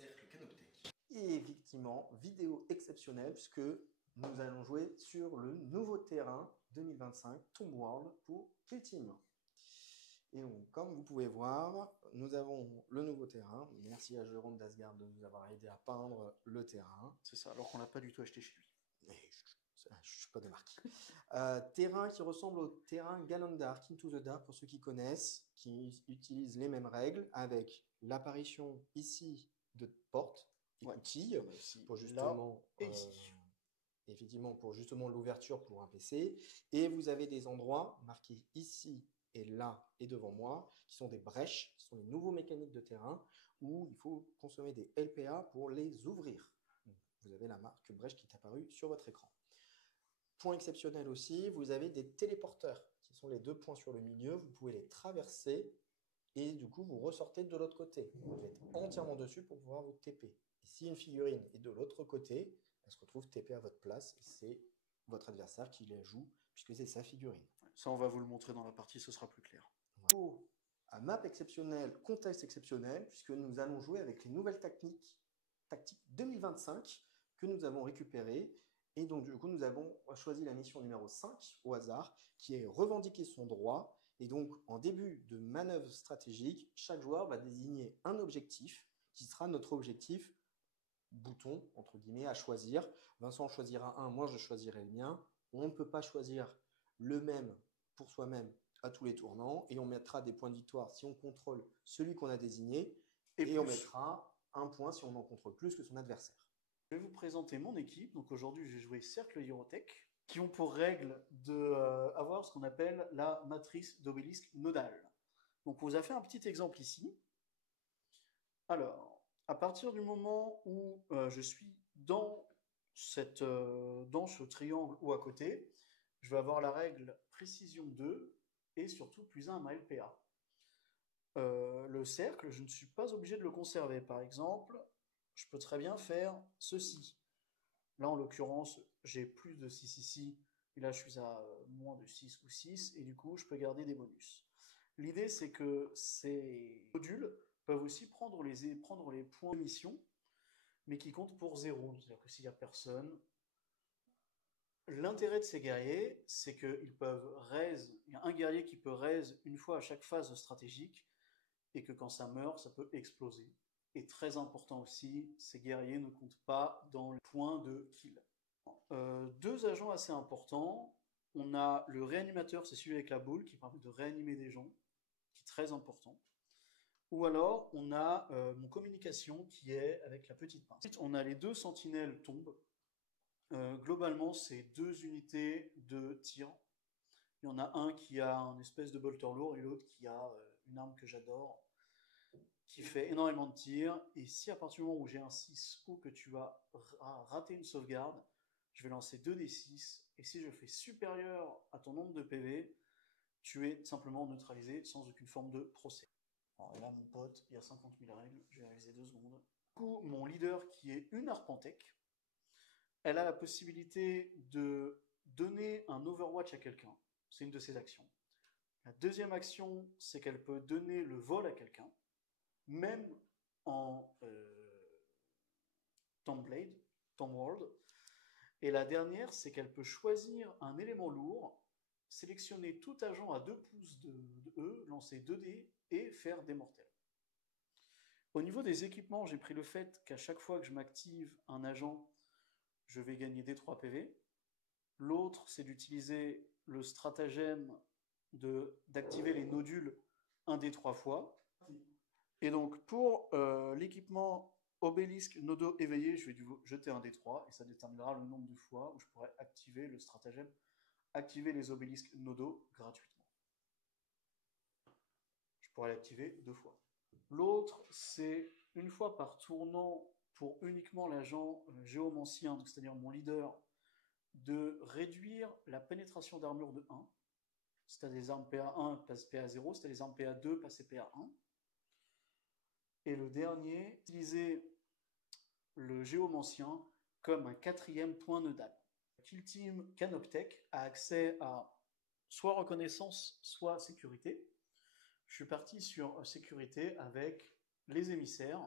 cercle Canoptech. Et effectivement, vidéo exceptionnelle puisque nous allons jouer sur le nouveau terrain 2025 Tomb World pour Kill Team. Et donc, comme vous pouvez voir, nous avons le nouveau terrain. Merci à Jérôme d'Asgard de nous avoir aidé à peindre le terrain. C'est ça, alors qu'on l'a pas du tout acheté chez lui. Mais je ne suis pas de marque. Terrain qui ressemble au terrain Galondark, Into the Dark, pour ceux qui connaissent, qui utilisent les mêmes règles, avec l'apparition ici de portes et coutilles, pour justement, là et ici. Effectivement, pour justement l'ouverture pour un PC. Et vous avez des endroits marqués ici et là et devant moi, qui sont des brèches, qui sont les nouveaux mécaniques de terrain, où il faut consommer des LPA pour les ouvrir. Vous avez la marque brèche qui est apparue sur votre écran. Point exceptionnel aussi, vous avez des téléporteurs, qui sont les deux points sur le milieu. Vous pouvez les traverser et du coup, vous ressortez de l'autre côté. Vous êtes entièrement dessus pour pouvoir vous TP. Et si une figurine est de l'autre côté, elle se retrouve TP à votre place et c'est votre adversaire qui la joue puisque c'est sa figurine. Ça, on va vous le montrer dans la partie, ce sera plus clair. Voilà. À map exceptionnelle, contexte exceptionnel, puisque nous allons jouer avec les nouvelles tactiques 2025 que nous avons récupérées. Et donc, du coup, nous avons choisi la mission numéro 5 au hasard, qui est revendiquer son droit. Et donc, en début de manœuvre stratégique, chaque joueur va désigner un objectif qui sera notre objectif bouton, entre guillemets, à choisir. Vincent choisira un, moi je choisirai le mien. On ne peut pas choisir le même pour soi-même à tous les tournants. Et on mettra des points de victoire si on contrôle celui qu'on a désigné. Et on mettra un point si on en contrôle plus que son adversaire. Je vais vous présenter mon équipe. Donc aujourd'hui, j'ai joué Cercle Eurotech, qui ont pour règle d'avoir ce qu'on appelle la matrice d'obélisque nodale. Donc on vous a fait un petit exemple ici. Alors, à partir du moment où je suis dans ce triangle ou à côté, je vais avoir la règle précision 2 et surtout +1 à ma LPA. Le cercle, je ne suis pas obligé de le conserver. Par exemple, je peux très bien faire ceci. Là, en l'occurrence, j'ai plus de 6 ici, et là, je suis à moins de 6 ou 6, et du coup, je peux garder des bonus. L'idée, c'est que ces modules peuvent aussi prendre les points de mission, mais qui comptent pour 0. C'est-à-dire que s'il n'y a personne, l'intérêt de ces guerriers, c'est qu'ils peuvent raise, il y a un guerrier qui peut raise une fois à chaque phase stratégique, et que quand ça meurt, ça peut exploser. Et très important aussi, ces guerriers ne comptent pas dans les points de kill. Deux agents assez importants. On a le réanimateur, c'est celui avec la boule, qui permet de réanimer des gens, qui est très important. Ou alors, on a mon communication, qui est avec la petite pince. Ensuite, on a les deux sentinelles tombes. Globalement, c'est 2 unités de tir. Il y en a un qui a un espèce de bolter lourd et l'autre qui a une arme que j'adore, qui fait énormément de tirs. Et si à partir du moment où j'ai un 6 ou que tu as raté une sauvegarde, je vais lancer 2d6. Et si je fais supérieur à ton nombre de PV, tu es simplement neutralisé sans aucune forme de procès. Alors là, mon pote, il y a 50 000 règles. Je vais réaliser 2 secondes. Du coup, mon leader, qui est une Arpentech, elle a la possibilité de donner un Overwatch à quelqu'un. C'est une de ses actions. La deuxième action, c'est qu'elle peut donner le vol à quelqu'un, même en Tomblade, Tomb World. Et la dernière, c'est qu'elle peut choisir un élément lourd, sélectionner tout agent à 2 pouces de E, lancer 2 dés et faire des mortels. Au niveau des équipements, j'ai pris le fait qu'à chaque fois que je m'active un agent, je vais gagner des 3 PV. L'autre, c'est d'utiliser le stratagème d'activer les nodules 1 des 3 fois. Et donc, pour l'équipement obélisque nodo éveillé, je vais jeter un des 3 et ça déterminera le nombre de fois où je pourrai activer le stratagème, activer les obélisques nodo gratuitement. Je pourrais l'activer 2 fois. L'autre, c'est une fois par tournant pour uniquement l'agent géomancien, c'est-à-dire mon leader, de réduire la pénétration d'armure de 1. Si tu as des armes PA1, passe PA0. Si tu as des armes PA2, passe PA1. Et le dernier, utiliser le géomancien comme un 4e point nodal. Kill Team Canoptech a accès à soit reconnaissance, soit sécurité. Je suis parti sur sécurité avec les émissaires.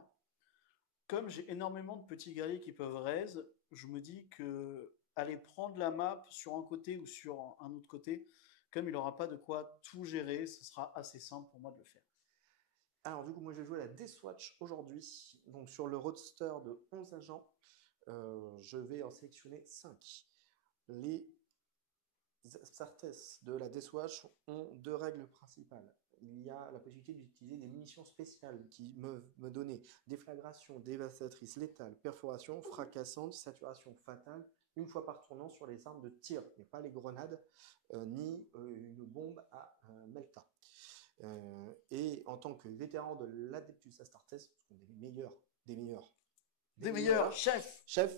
Comme j'ai énormément de petits guerriers qui peuvent raise, je me dis que aller prendre la map sur un côté ou sur un autre côté, comme il n'aura pas de quoi tout gérer, ce sera assez simple pour moi de le faire. Alors, du coup, moi, je vais jouer la Death Watch aujourd'hui. Donc, sur le roadster de 11 agents, je vais en sélectionner 5. Les Astartes de la Death Watch ont deux règles principales. Il y a la possibilité d'utiliser des munitions spéciales qui me donner déflagration, dévastatrice, létale, perforation, fracassante, saturation fatale, une fois par tournant sur les armes de tir, mais pas les grenades, ni une bombe à Melta. Et en tant que vétéran de l'Adeptus Astartes, parce qu'on est les meilleurs, des meilleurs, Des meilleurs, chef! chef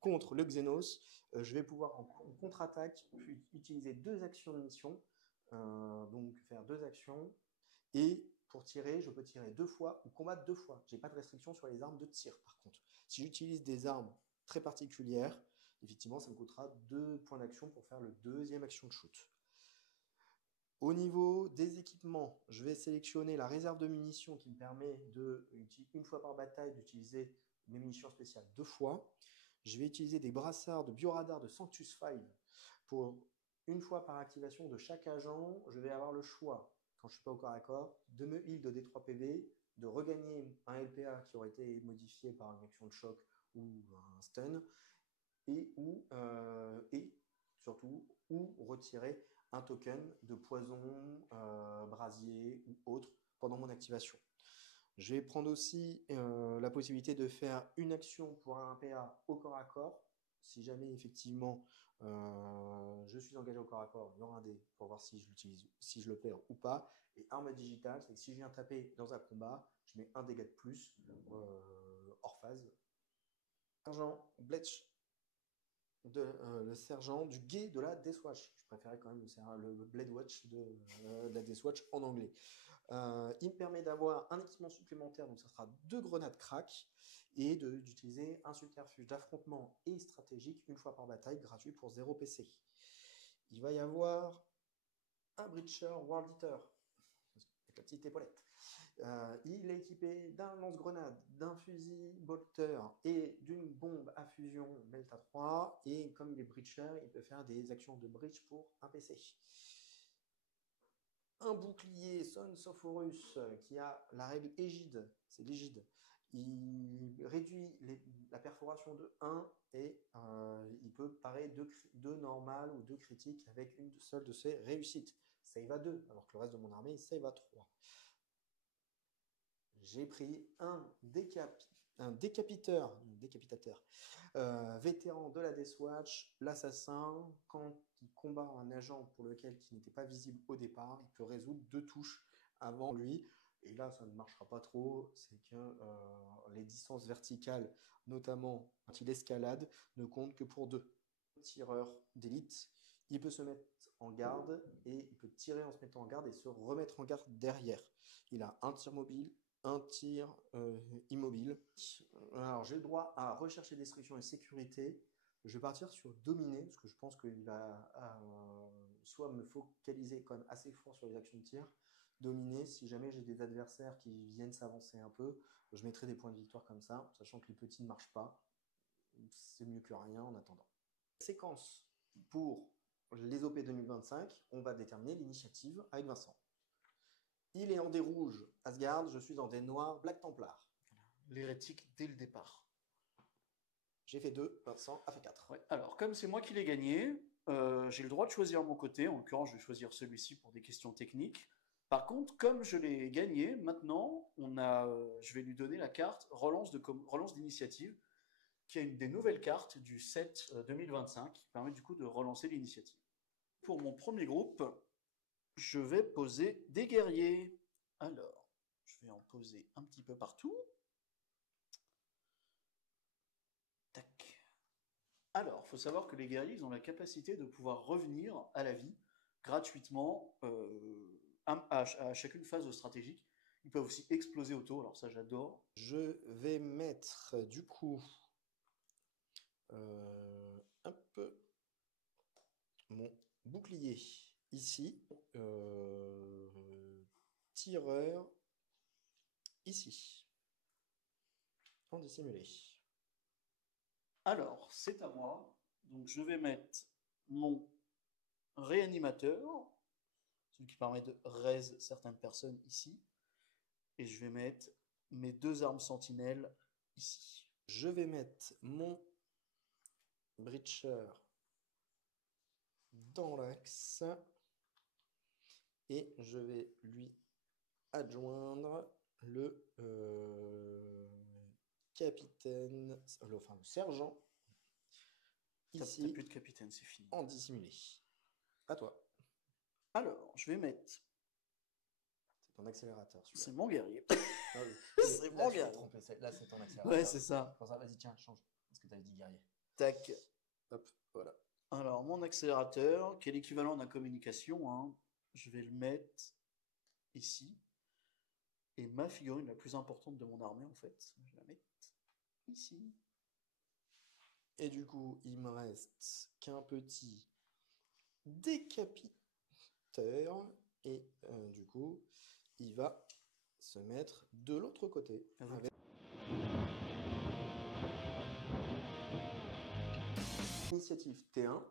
contre le Xenos, je vais pouvoir en contre-attaque utiliser deux actions de mission, donc faire deux actions, et pour tirer, je peux tirer deux fois ou combattre deux fois. J'ai pas de restriction sur les armes de tir par contre. Si j'utilise des armes très particulières, effectivement, ça me coûtera 2 points d'action pour faire le deuxième action de shoot. Au niveau des équipements, je vais sélectionner la réserve de munitions qui me permet de, une fois par bataille, d'utiliser mes munitions spéciales deux fois. Je vais utiliser des brassards de bioradar de Sanctus 5 pour une fois par activation de chaque agent. Je vais avoir le choix, quand je ne suis pas au corps à corps, de me heal de D3 PV, de regagner un LPA qui aurait été modifié par une action de choc ou un stun, et surtout, ou retirer un token de poison, brasier ou autre pendant mon activation. Je vais prendre aussi la possibilité de faire une action pour un PA au corps à corps. Si jamais effectivement je suis engagé au corps à corps, il y aura un dé pour voir si je l'utilise, si je le perds ou pas. Et arme digitale, c'est que si je viens taper dans un combat, je mets un dégât de plus hors phase. Sergent Bletch, le sergent du guet de la Death Watch. Je préférais quand même le Blade Watch de la Death Watch en anglais. Il me permet d'avoir un équipement supplémentaire, donc ça sera 2 grenades crack, et d'utiliser un subterfuge d'affrontement et stratégique une fois par bataille, gratuit pour 0 PC. Il va y avoir un Breacher World Eater, avec la petite épaulette. Il est équipé d'un lance-grenade, d'un fusil bolter et d'une bombe à fusion Delta 3. Et comme il est breacher, il peut faire des actions de breach pour un PC. Un bouclier Sons of Horus qui a la règle égide, c'est l'égide. Il réduit la perforation de 1 et il peut parer 2 normales ou 2 critiques avec une seule de ses réussites. Save à 2, alors que le reste de mon armée save à 3. J'ai pris un décapitateur vétéran de la Death Watch, l'assassin. Quand il combat un agent pour lequel qui n'était pas visible au départ, il peut résoudre 2 touches avant lui. Et là, ça ne marchera pas trop. C'est que les distances verticales, notamment quand il escalade, ne comptent que pour 2. Tireur d'élite, il peut se mettre en garde et il peut tirer en se mettant en garde et se remettre en garde derrière. Il a un tir mobile, un tir immobile. Alors j'ai le droit à recherche et destruction et sécurité. Je vais partir sur dominer parce que je pense qu'il va soit me focaliser quand même assez fort sur les actions de tir. Dominer, si jamais j'ai des adversaires qui viennent s'avancer un peu, je mettrai des points de victoire comme ça, sachant que les petits ne marchent pas. C'est mieux que rien en attendant. Séquence pour les OP 2025, on va déterminer l'initiative avec Vincent. Il est en dés rouges, Asgard, je suis en dés noirs, Black Templar. L'hérétique dès le départ. J'ai fait 2, Vincent a fait 4. Ouais. Alors, comme c'est moi qui l'ai gagné, j'ai le droit de choisir mon côté. En l'occurrence, je vais choisir celui-ci pour des questions techniques. Par contre, comme je l'ai gagné, maintenant, je vais lui donner la carte relance d'initiative, qui est une des nouvelles cartes du set 2025, qui permet du coup de relancer l'initiative. Pour mon premier groupe, je vais poser des guerriers. Alors, je vais en poser un petit peu partout. Tac. Alors, il faut savoir que les guerriers, ils ont la capacité de pouvoir revenir à la vie gratuitement à chacune phase stratégique. Ils peuvent aussi exploser auto, alors ça j'adore. Je vais mettre du coup un peu mon bouclier ici, tireur ici. en dissimulé. Alors, c'est à moi. Donc, je vais mettre mon réanimateur, celui qui permet de raise certaines personnes ici. Et je vais mettre mes 2 armes sentinelles ici. Je vais mettre mon breacher dans l'axe et je vais lui adjoindre le capitaine, enfin le sergent, T'as ici, plus de capitaine, c'est fini. en dissimulé. À toi. Alors, je vais mettre. C'est ton accélérateur, celui-là. C'est mon guerrier. Ah oui. C'est Là, mon tu t'es guerrier. trompé. Là, c'est ton accélérateur. Ouais, c'est ça. Pour ça, vas-y, tiens, change. Parce que tu avais dit guerrier. Tac. Hop, voilà. Alors, mon accélérateur, qui est l'équivalent d'un communication, hein, je vais le mettre ici. Et ma figurine la plus importante de mon armée, en fait, je vais la mettre ici. Et du coup, il me reste qu'un petit décapiteur. Et du coup, il va se mettre de l'autre côté. Avec initiative T1.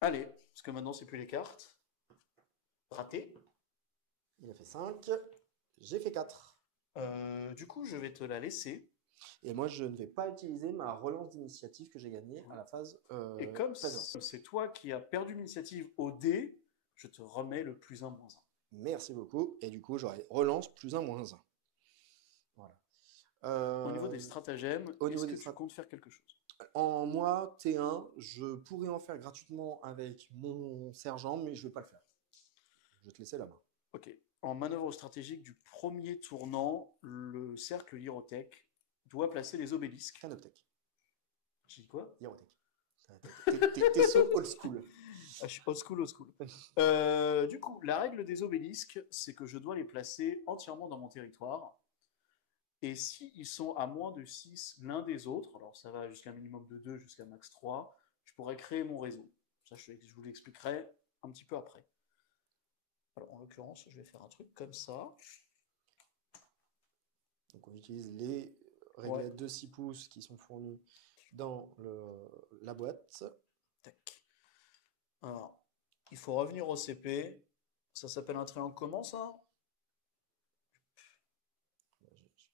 Allez, parce que maintenant, c'est plus les cartes. Raté. Il a fait 5. J'ai fait 4. Du coup, je vais te la laisser. Et moi, je ne vais pas utiliser ma relance d'initiative que j'ai gagnée à la phase. Et comme phase 1. c'est toi qui as perdu l'initiative au dé, je te remets le +1, -1. Merci beaucoup. Et du coup, j'aurai relance +1, -1. Voilà. Au niveau des stratagèmes, est-ce que tu comptes faire quelque chose? En moi, T1, je pourrais en faire gratuitement avec mon sergent, mais je ne vais pas le faire. Je vais te laisser la main. Ok. En manœuvre stratégique du premier tournant, le cercle Hierotech doit placer les obélisques. Canoptech. J'ai dit quoi? Hierotech. T'es so old school. Ah, je suis old school, old school. Du coup, la règle des obélisques, c'est que je dois les placer entièrement dans mon territoire. Et s'ils sont à moins de 6 l'un des autres, alors ça va jusqu'à un minimum de 2, jusqu'à max 3, je pourrais créer mon réseau. Ça, je vous l'expliquerai un petit peu après. Alors, en l'occurrence, je vais faire un truc comme ça. Donc, on utilise les réglettes de 6 pouces qui sont fournies dans la boîte. Tac. Alors, il faut revenir au CP. Ça s'appelle un triangle comment, ça?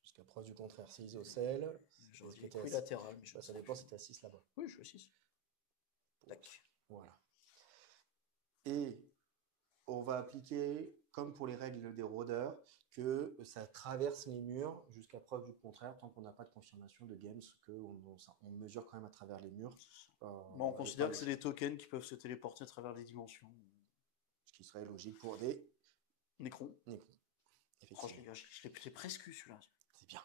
Jusqu'à preuve du contraire, c'est isocèle. J'aurais dit équilatéral, mais ça dépend si tu as 6 là-bas. Oui, je suis à 6. Tac. Voilà. Et on va appliquer, comme pour les règles des rôdeurs, que ça traverse les murs jusqu'à preuve du contraire, tant qu'on n'a pas de confirmation de games, qu'on mesure quand même à travers les murs. On considère que c'est des tokens qui peuvent se téléporter à travers les dimensions. Ce qui serait logique pour des Nécrons. Effectivement. Les gars, je l'ai presque eu celui-là. C'est bien.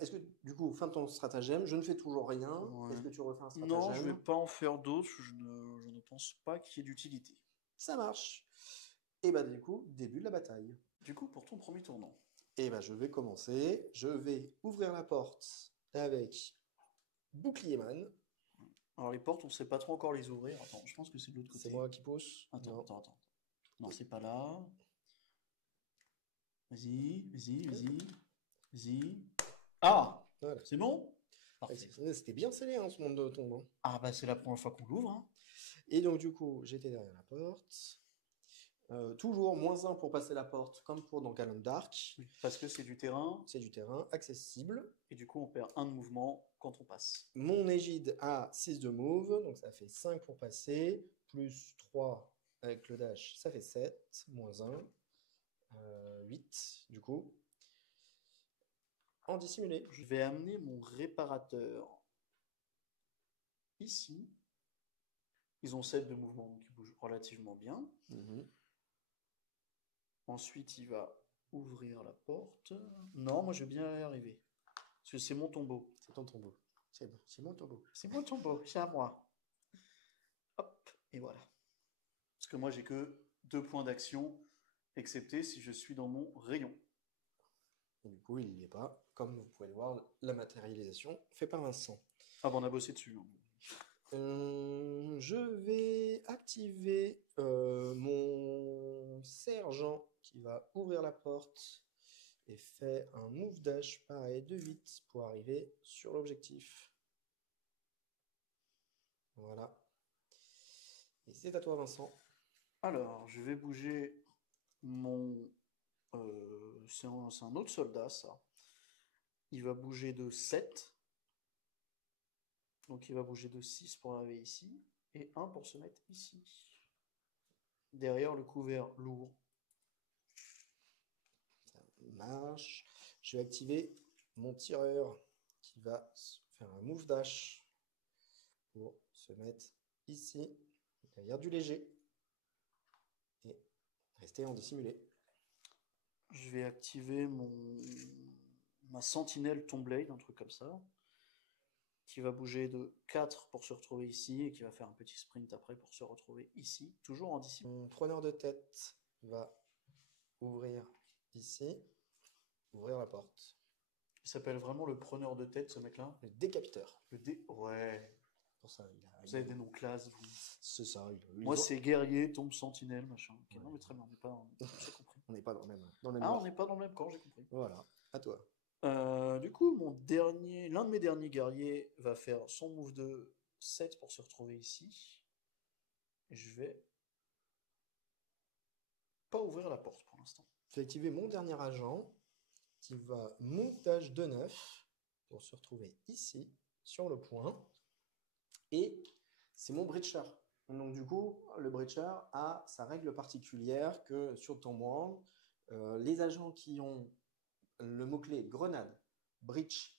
Est-ce que, du coup, fin de ton stratagème, je ne fais toujours rien. Ouais. Est-ce que tu refais un stratagème? Non, je ne vais pas en faire d'autres. Je ne pense pas qu'il y ait d'utilité. Ça marche. Et bah, du coup, début de la bataille. Du coup, pour ton premier tournant. Et bah, je vais commencer. Je vais ouvrir la porte avec bouclier man. Alors, les portes, on ne sait pas trop encore les ouvrir. Attends, je pense que c'est de l'autre côté. C'est moi qui pousse. Attends. Non, c'est pas là. Vas-y. Ah, voilà. C'est bon? Parfait. C'était bien scellé, hein, ce monde de tombe. Hein. Ah, bah, c'est la première fois qu'on l'ouvre. Hein. Et donc, du coup, j'étais derrière la porte. Toujours -1 pour passer la porte, comme pour dans Galon Dark. Oui, parce que c'est du terrain. C'est du terrain accessible. Et du coup, on perd 1 de mouvement quand on passe. Mon égide a 6 de move, donc ça fait 5 pour passer, plus 3 avec le dash, ça fait 7, -1, 8 du coup. En dissimulé. Je vais amener mon réparateur ici. Ils ont 7 de mouvement, donc ils bougent relativement bien. Ensuite, il va ouvrir la porte. Non, moi je vais bien y arriver. Parce que c'est mon tombeau. C'est ton tombeau. C'est mon tombeau. C'est mon tombeau, c'est à moi. Hop, et voilà. Parce que moi j'ai que 2 points d'action, excepté si je suis dans mon rayon. Et du coup, il n'y est pas. Comme vous pouvez le voir, la matérialisation fait par Vincent. Ah bon, on a bossé dessus. Hein. Je vais activer mon sergent qui va ouvrir la porte et fait un move dash pareil de 8 pour arriver sur l'objectif. Voilà. Et c'est à toi, Vincent. Alors, je vais bouger mon... c'est un autre soldat, ça. Il va bouger de 7. Donc il va bouger de 6 pour arriver ici. Et 1 pour se mettre ici. Derrière le couvert lourd. Ça marche. Je vais activer mon tireur qui va faire un move dash pour se mettre ici, derrière du léger. Et rester en dissimulé. Je vais activer ma sentinelle Tomblade, un truc comme ça. Qui va bouger de 4 pour se retrouver ici. Et qui va faire un petit sprint après pour se retrouver ici. Toujours en dissimulé. Mon preneur de tête va ouvrir ici, ouvrir la porte. Il s'appelle vraiment le preneur de tête, ce mec-là. Le décapiteur. Ouais. Pour ça, Vous avez des noms classe, vous. C'est ça. Moi, c'est guerrier, tombe sentinelle, machin. Okay, ouais. Non, mais très bien, on n'est pas. J'ai compris. On n'est pas dans le même. On n'est pas dans le même camp, j'ai compris. Voilà. À toi. Du coup, l'un de mes derniers guerriers va faire son move de 7 pour se retrouver ici. Et je vais pas ouvrir la porte pour l'instant. Je vais activer mon dernier agent qui va move dash de 9 pour se retrouver ici, sur le point. Et c'est mon breacher. Donc du coup, le breacher a sa règle particulière que sur Tomb les agents qui ont le mot-clé grenade, breach,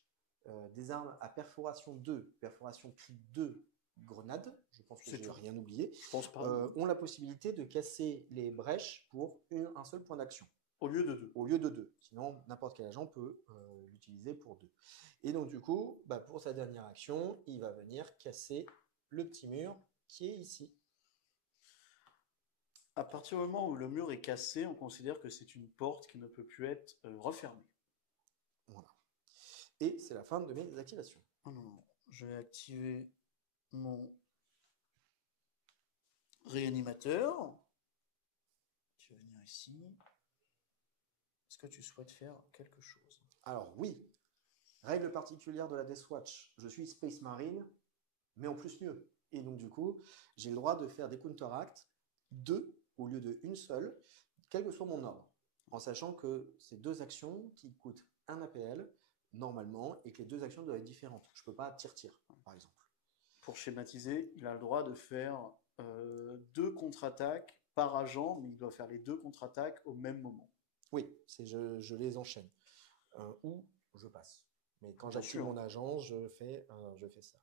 des armes à perforation 2, perforation crit 2, grenade, je pense que je n'ai rien oublié, je pense pas, ont la possibilité de casser les brèches pour un seul point d'action. Au lieu de 2. Au lieu de 2. Sinon, n'importe quel agent peut l'utiliser pour 2. Et donc du coup, pour sa dernière action, il va venir casser le petit mur qui est ici. À partir du moment où le mur est cassé, on considère que c'est une porte qui ne peut plus être refermée. Voilà. Et c'est la fin de mes activations. Oh non. Je vais activer mon réanimateur. Tu vas venir ici. Est-ce que tu souhaites faire quelque chose? Alors oui, règle particulière de la Death Watch. Je suis Space Marine, mais en plus mieux. Et donc du coup, j'ai le droit de faire des counteract 2 au lieu de une seule, quel que soit mon ordre. En sachant que c'est 2 actions qui coûtent 1 APL normalement et que les 2 actions doivent être différentes. Je ne peux pas tir-tir, par exemple. Pour schématiser, il a le droit de faire 2 contre-attaques par agent, mais il doit faire les 2 contre-attaques au même moment. Oui, je les enchaîne. Ou je passe. Mais quand j'active mon agent, je fais ça.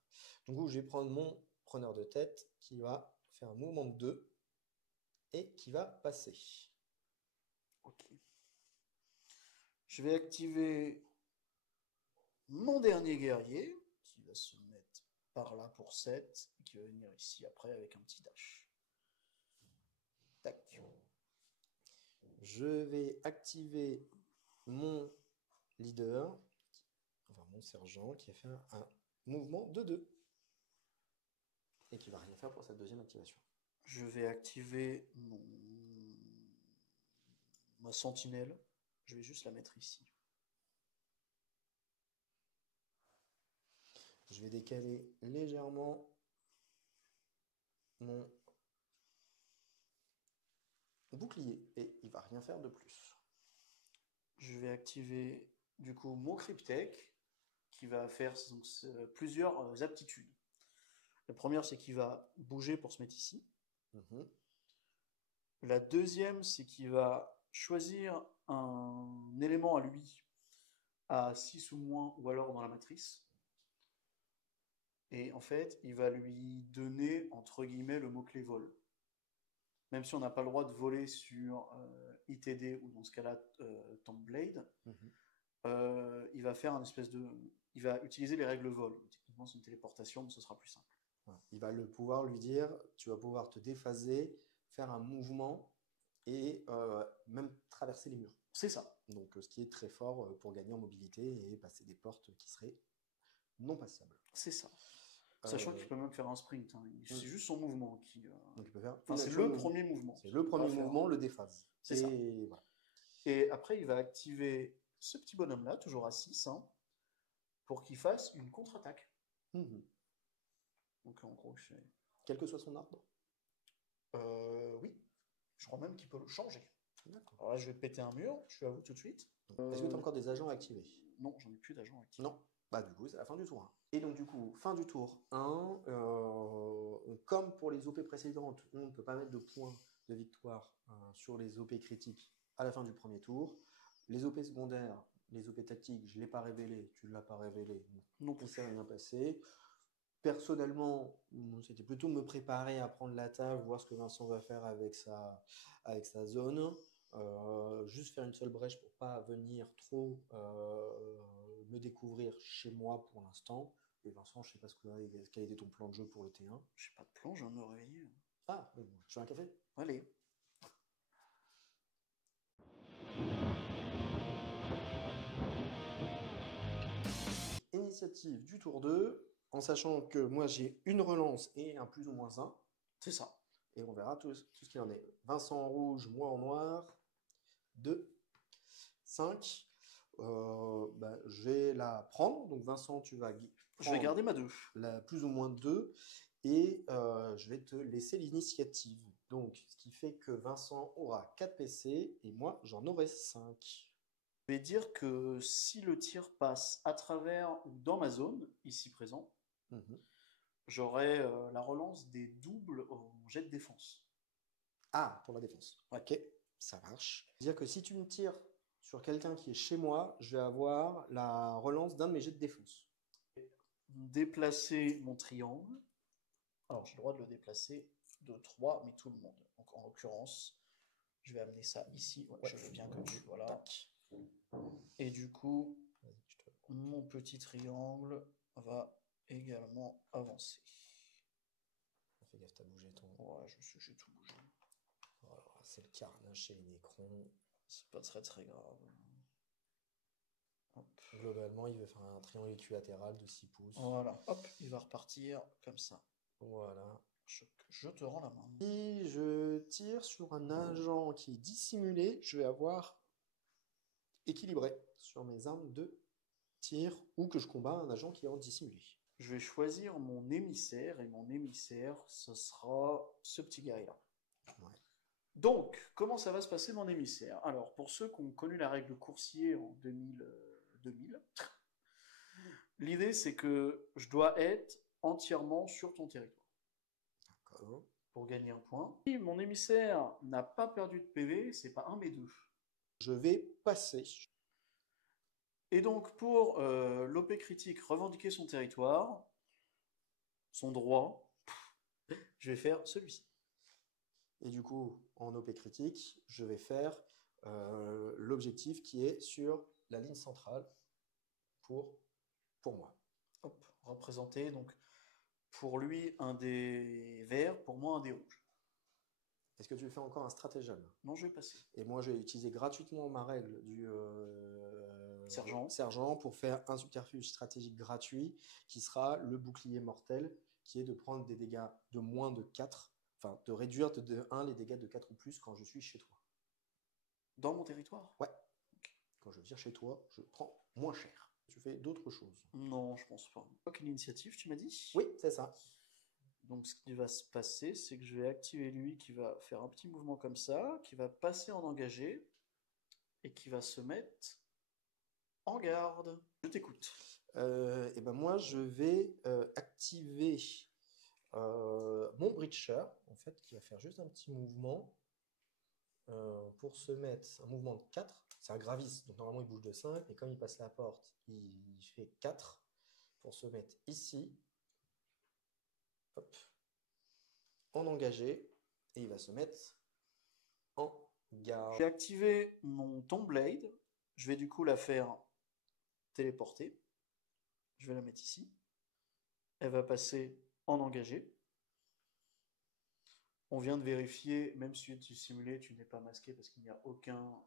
Donc je vais prendre mon preneur de tête qui va faire un mouvement de 2 et qui va passer. Ok. Je vais activer mon dernier guerrier qui va se mettre par là pour 7 et qui va venir ici après avec un petit dash. Tac. Je vais activer mon leader, enfin mon sergent, qui a fait un mouvement de 2 et qui va rien faire pour sa deuxième activation. Je vais activer ma sentinelle. Je vais juste la mettre ici. Je vais décaler légèrement mon bouclier et il va rien faire de plus. Je vais activer du coup mon cryptech qui va faire donc, plusieurs aptitudes. La première, c'est qu'il va bouger pour se mettre ici. La deuxième, c'est qu'il va choisir un élément à lui à 6 ou moins ou alors dans la matrice. Et en fait, il va lui donner, entre guillemets, le mot-clé vol. Même si on n'a pas le droit de voler sur ITD ou dans ce cas-là, Tomblade, il va faire un espèce de... Il va utiliser les règles vol. Techniquement, c'est une téléportation, mais ce sera plus simple. Il va pouvoir lui dire, tu vas pouvoir te déphaser, faire un mouvement et même traverser les murs. C'est ça. Donc, ce qui est très fort pour gagner en mobilité et passer des portes qui seraient non passables. C'est ça. Sachant qu'il peut même faire un sprint. Hein. C'est juste son mouvement qui... Donc, il peut faire c'est le premier mouvement. C'est le premier mouvement, le déphase. C'est ça. Voilà. Et après, il va activer ce petit bonhomme-là, toujours à 6, hein, pour qu'il fasse une contre-attaque. Mhm. Donc en gros, je fais... Quel que soit son ordre. Oui, je crois même qu'il peut le changer. D'accord. Alors là, je vais péter un mur, je suis à vous tout de suite. Est-ce que tu as encore des agents activés? Non, j'en ai plus d'agents actifs. Non. Bah du coup, c'est la fin du tour 1. Et donc du coup, fin du tour 1, comme pour les OP précédentes, on ne peut pas mettre de points de victoire sur les OP critiques à la fin du premier tour. Les OP secondaires, les OP tactiques, je ne l'ai pas révélé, tu ne l'as pas révélé, Non il plus. s'est rien passé. Personnellement, c'était plutôt me préparer à prendre la table, voir ce que Vincent va faire avec sa zone. Juste faire une seule brèche pour pas venir trop me découvrir chez moi pour l'instant. Et Vincent, je sais pas quel était ton plan de jeu pour le T1. J'ai pas de plan, je viens de me réveiller. Ah, mais bon, je fais un café. Allez. Initiative du tour 2, en sachant que moi j'ai une relance et un plus ou moins 1. C'est ça. Et on verra tout ce qu'il en est. Vincent en rouge, moi en noir. 2, 5. Je vais la prendre. Donc Vincent, tu vas Je vais garder ma 2. la plus ou moins 2. Et je vais te laisser l'initiative. Donc, ce qui fait que Vincent aura 4 PC et moi, j'en aurai 5. Je vais dire que si le tir passe à travers ou dans ma zone, ici présent, j'aurai la relance des doubles au jet de défense. Ah, pour la défense. Ouais. Ok, ça marche. C'est-à-dire que si tu me tires sur quelqu'un qui est chez moi, je vais avoir la relance d'un de mes jets de défense. Déplacer mon triangle. Alors, j'ai le droit de le déplacer de 3, mais tout le monde. Donc, en l'occurrence, je vais amener ça ici. Ouais, je veux bien que tu... Voilà. Tac. Et du coup, mon petit triangle va également avancer. Fais gaffe, t'as bougé ton... Ouais, j'ai tout bougé. Voilà, c'est le carnage chez les Nécrons. C'est pas très très grave. Hop. Globalement, il va faire un triangle équilatéral de 6 pouces. Voilà, hop, il va repartir comme ça. Voilà. Je te rends la main. Si je tire sur un agent qui est dissimulé, je vais avoir équilibré sur mes armes de tir ou que je combats un agent qui est dissimulé. Je vais choisir mon émissaire et mon émissaire, ce sera ce petit gars-là. Ouais. Donc, comment ça va se passer mon émissaire? Alors, pour ceux qui ont connu la règle coursier en 2000, l'idée c'est que je dois être entièrement sur ton territoire. D'accord. Pour gagner un point. Si mon émissaire n'a pas perdu de PV, c'est pas un mais 2. Je vais passer. Et donc pour l'OP critique revendiquer son territoire, son droit, je vais faire celui-ci. Et du coup, en OP critique, je vais faire l'objectif qui est sur la ligne centrale pour moi. Hop, représenté donc pour lui un des verts, pour moi un des rouges. Est-ce que tu fais encore un stratagème? Non, je vais passer. Et moi, j'ai utilisé gratuitement ma règle du sergent pour faire un subterfuge stratégique gratuit qui sera le bouclier mortel, qui est de prendre des dégâts de moins de 4, enfin de réduire de 1 les dégâts de 4 ou plus quand je suis chez toi. Dans mon territoire? Ouais. Okay. Quand je viens chez toi, je prends moins cher. Tu fais d'autres choses? Non, je pense pas. Quelle initiative, tu m'as dit? Oui, c'est ça. Donc ce qui va se passer, c'est que je vais activer lui qui va faire un petit mouvement comme ça, qui va passer en engagé et qui va se mettre en garde. Je t'écoute. Et ben moi, je vais activer mon Breacher, en fait, qui va faire juste un petit mouvement pour se mettre un mouvement de 4. C'est un gravis, donc normalement il bouge de 5, mais comme il passe la porte, il fait 4 pour se mettre ici. Hop. En engagé, et il va se mettre en garde. J'ai activé mon Tomb Blade. Je vais du coup la faire téléporter. Je vais la mettre ici. Elle va passer en engagé. On vient de vérifier, même si tu es simulé, tu n'es pas masqué parce qu'il n'y a aucun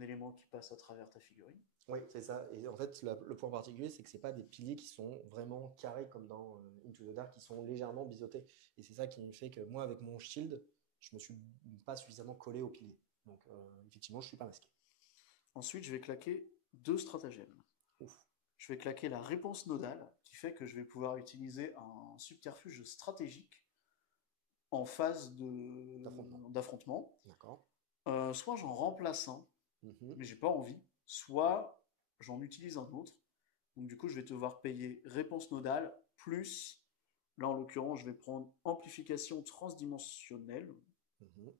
élément qui passe à travers ta figurine. Oui, c'est ça. Et en fait, le point particulier, c'est que c'est pas des piliers qui sont vraiment carrés comme dans Into the Dark, qui sont légèrement biseautés. Et c'est ça qui fait que moi, avec mon shield, je me suis pas suffisamment collé au pilier. Donc, effectivement, je suis pas masqué. Ensuite, je vais claquer deux stratagèmes. Ouf. Je vais claquer la réponse nodale, qui fait que je vais pouvoir utiliser un subterfuge stratégique en phase d'affrontement. D'accord. Soit j'en remplace un, Mhm. mais j'ai pas envie, soit j'en utilise un autre. Donc du coup, je vais devoir payer réponse nodale, plus, là en l'occurrence, je vais prendre amplification transdimensionnelle, Mhm.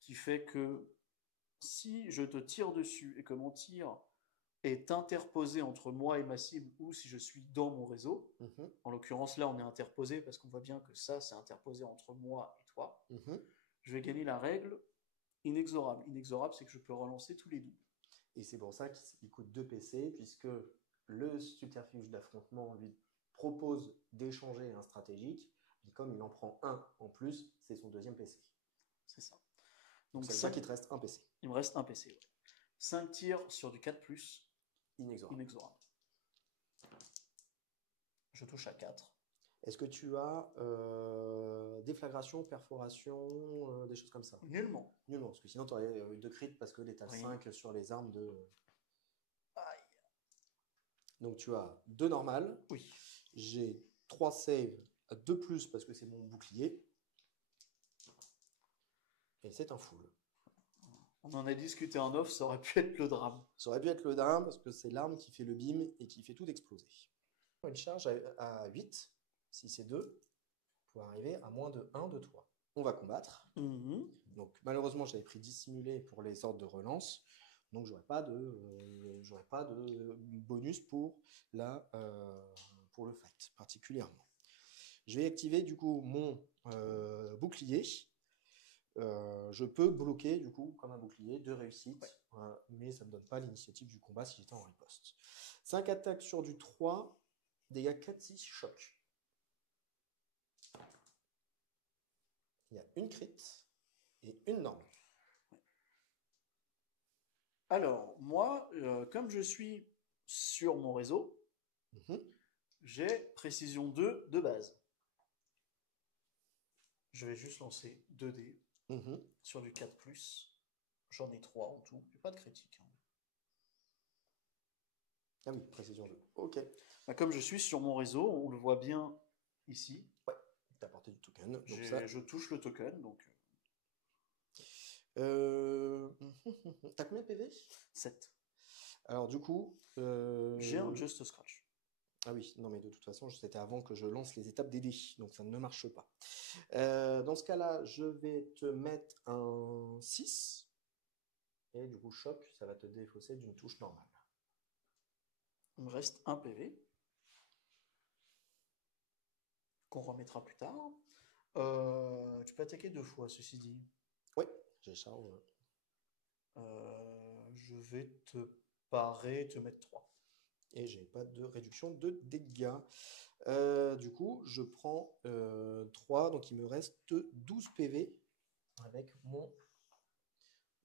qui fait que si je te tire dessus et que mon tir est interposé entre moi et ma cible, ou si je suis dans mon réseau, Mhm. en l'occurrence là on est interposé parce qu'on voit bien que ça c'est interposé entre moi et toi, Mhm. je vais gagner la règle inexorable. Inexorable, c'est que je peux relancer tous les doubles. Et c'est pour ça qu'il coûte 2 PC, puisque le subterfuge d'affrontement lui propose d'échanger un stratégique, et comme il en prend un en plus, c'est son deuxième PC. C'est ça. Donc Donc ça veut dire qu'il te reste un PC. il me reste un PC. Ouais. 5 tirs sur du 4+, Inexorable. inexorable. Je touche à 4. Est-ce que tu as déflagration, perforation, des choses comme ça? Nullement. Nullement, parce que sinon tu aurais eu 2 crits parce que l'état Oui. 5 sur les armes de... Aïe. Donc tu as 2 normales. Oui. J'ai 3 saves, 2 plus parce que c'est mon bouclier. Et c'est un full. On en a discuté en off, ça aurait pu être le drame. Ça aurait pu être le drame parce que c'est l'arme qui fait le bim et qui fait tout exploser. Une charge à 8, si c'est 2, pour arriver à moins de 1 de toi. On va combattre. Donc malheureusement j'avais pris dissimulé pour les ordres de relance, donc j'aurais pas de bonus pour le fight particulièrement. Je vais activer du coup mon bouclier. Je peux bloquer du coup comme un bouclier de réussite, mais ça ne me donne pas l'initiative du combat si j'étais en riposte. 5 attaques sur du 3, dégâts 4-6, choc. Il y a une crit et une norme. Alors, moi, comme je suis sur mon réseau, j'ai précision 2 de base. Je vais juste lancer 2 dés sur du 4+. J'en ai 3 en tout. J'ai pas de critique. Ah oui, précision 2. Ok. Bah, comme je suis sur mon réseau, on le voit bien ici. Ouais, tu as porté du token. Donc Je touche le token. Donc... T'as combien de PV? 7. Alors du coup... J'ai un Just Scratch. Ah oui, non mais de toute façon, c'était avant que je lance les étapes des dés, donc ça ne marche pas. Dans ce cas-là, je vais te mettre un 6. Et du coup, choc, ça va te défausser d'une touche normale. Il me reste un PV. Qu'on remettra plus tard. Tu peux attaquer 2 fois, ceci dit. Oui, j'ai charge. Je vais te parer, te mettre 3. Et j'ai pas de réduction de dégâts. Du coup, je prends 3, donc il me reste 12 PV avec mon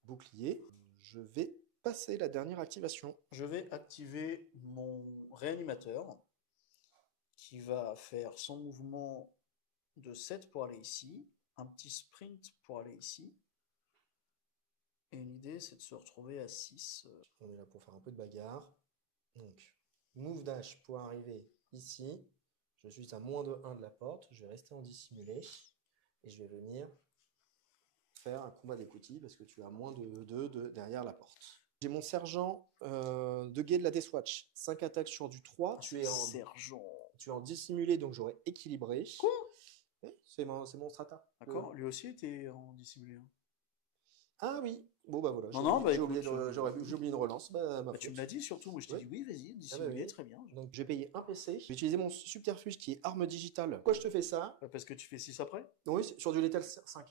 bouclier. Je vais passer la dernière activation. Je vais activer mon réanimateur qui va faire son mouvement de 7 pour aller ici, un petit sprint pour aller ici. Et l'idée, c'est de se retrouver à 6. On est là pour faire un peu de bagarre. Donc, move dash pour arriver ici. Je suis à moins de 1 de la porte. Je vais rester en dissimulé. Et je vais venir faire un combat d'écoutille parce que tu as moins de 2 derrière la porte. J'ai mon sergent de guet de la Death Watch. 5 attaques sur du 3. Tu es en dissimulé, donc j'aurais équilibré. Quoi? Oui, c'est mon strata. D'accord, lui aussi était en dissimulé. Ah oui, bon bah voilà, j'ai oublié une relance. Tu me l'as dit surtout, moi je t'ai dit oui, vas-y, dissimulé, très bien. Donc je vais payer un PC, je vais utiliser mon subterfuge qui est arme digitale. Pourquoi je te fais ça? Parce que tu fais 6 après? Oui, sur du Lethal 5.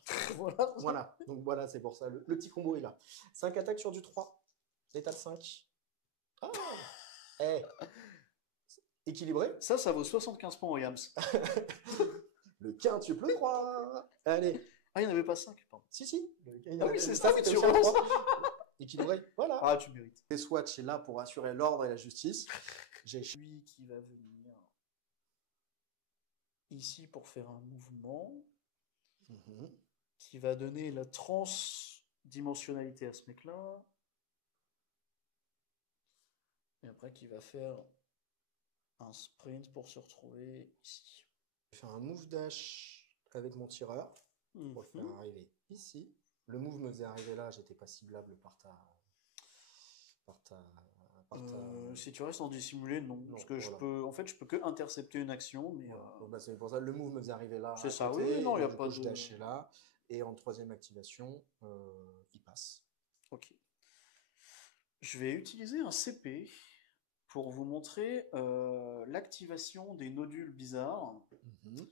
Voilà, donc voilà, c'est pour ça, le petit combo est là. 5 attaques sur du 3, Lethal 5. Ah équilibré. Ça vaut 75 points au Yams. Le quintuple 3. Allez. Ah, il n'y en avait pas 5, pardon. Si. Ah oui, c'est ça, tu relances. Équilibré, voilà. Ah, tu mérites. Les Swatch est là pour assurer l'ordre et la justice. J'ai lui qui va venir ici pour faire un mouvement qui va donner la transdimensionnalité à ce mec-là. Et après, qui va faire un sprint pour se retrouver ici. Je vais faire un move dash avec mon tireur pour le faire Mhm. arriver ici. Le move me faisait arriver là, j'étais pas ciblable par ta. Par ta. Si tu restes en dissimulé, non. Non, Parce que voilà. en fait, je peux que intercepter une action, mais Voilà. Donc, bah, c'est pour ça le move me faisait arriver là. c'est à ça. côté, Oui, oui, non, et il n'y donc, a du pas coup, je de. dashais là. Et en troisième activation, il passe. Ok. Je vais utiliser un CP pour vous montrer l'activation des nodules bizarres. Mhm.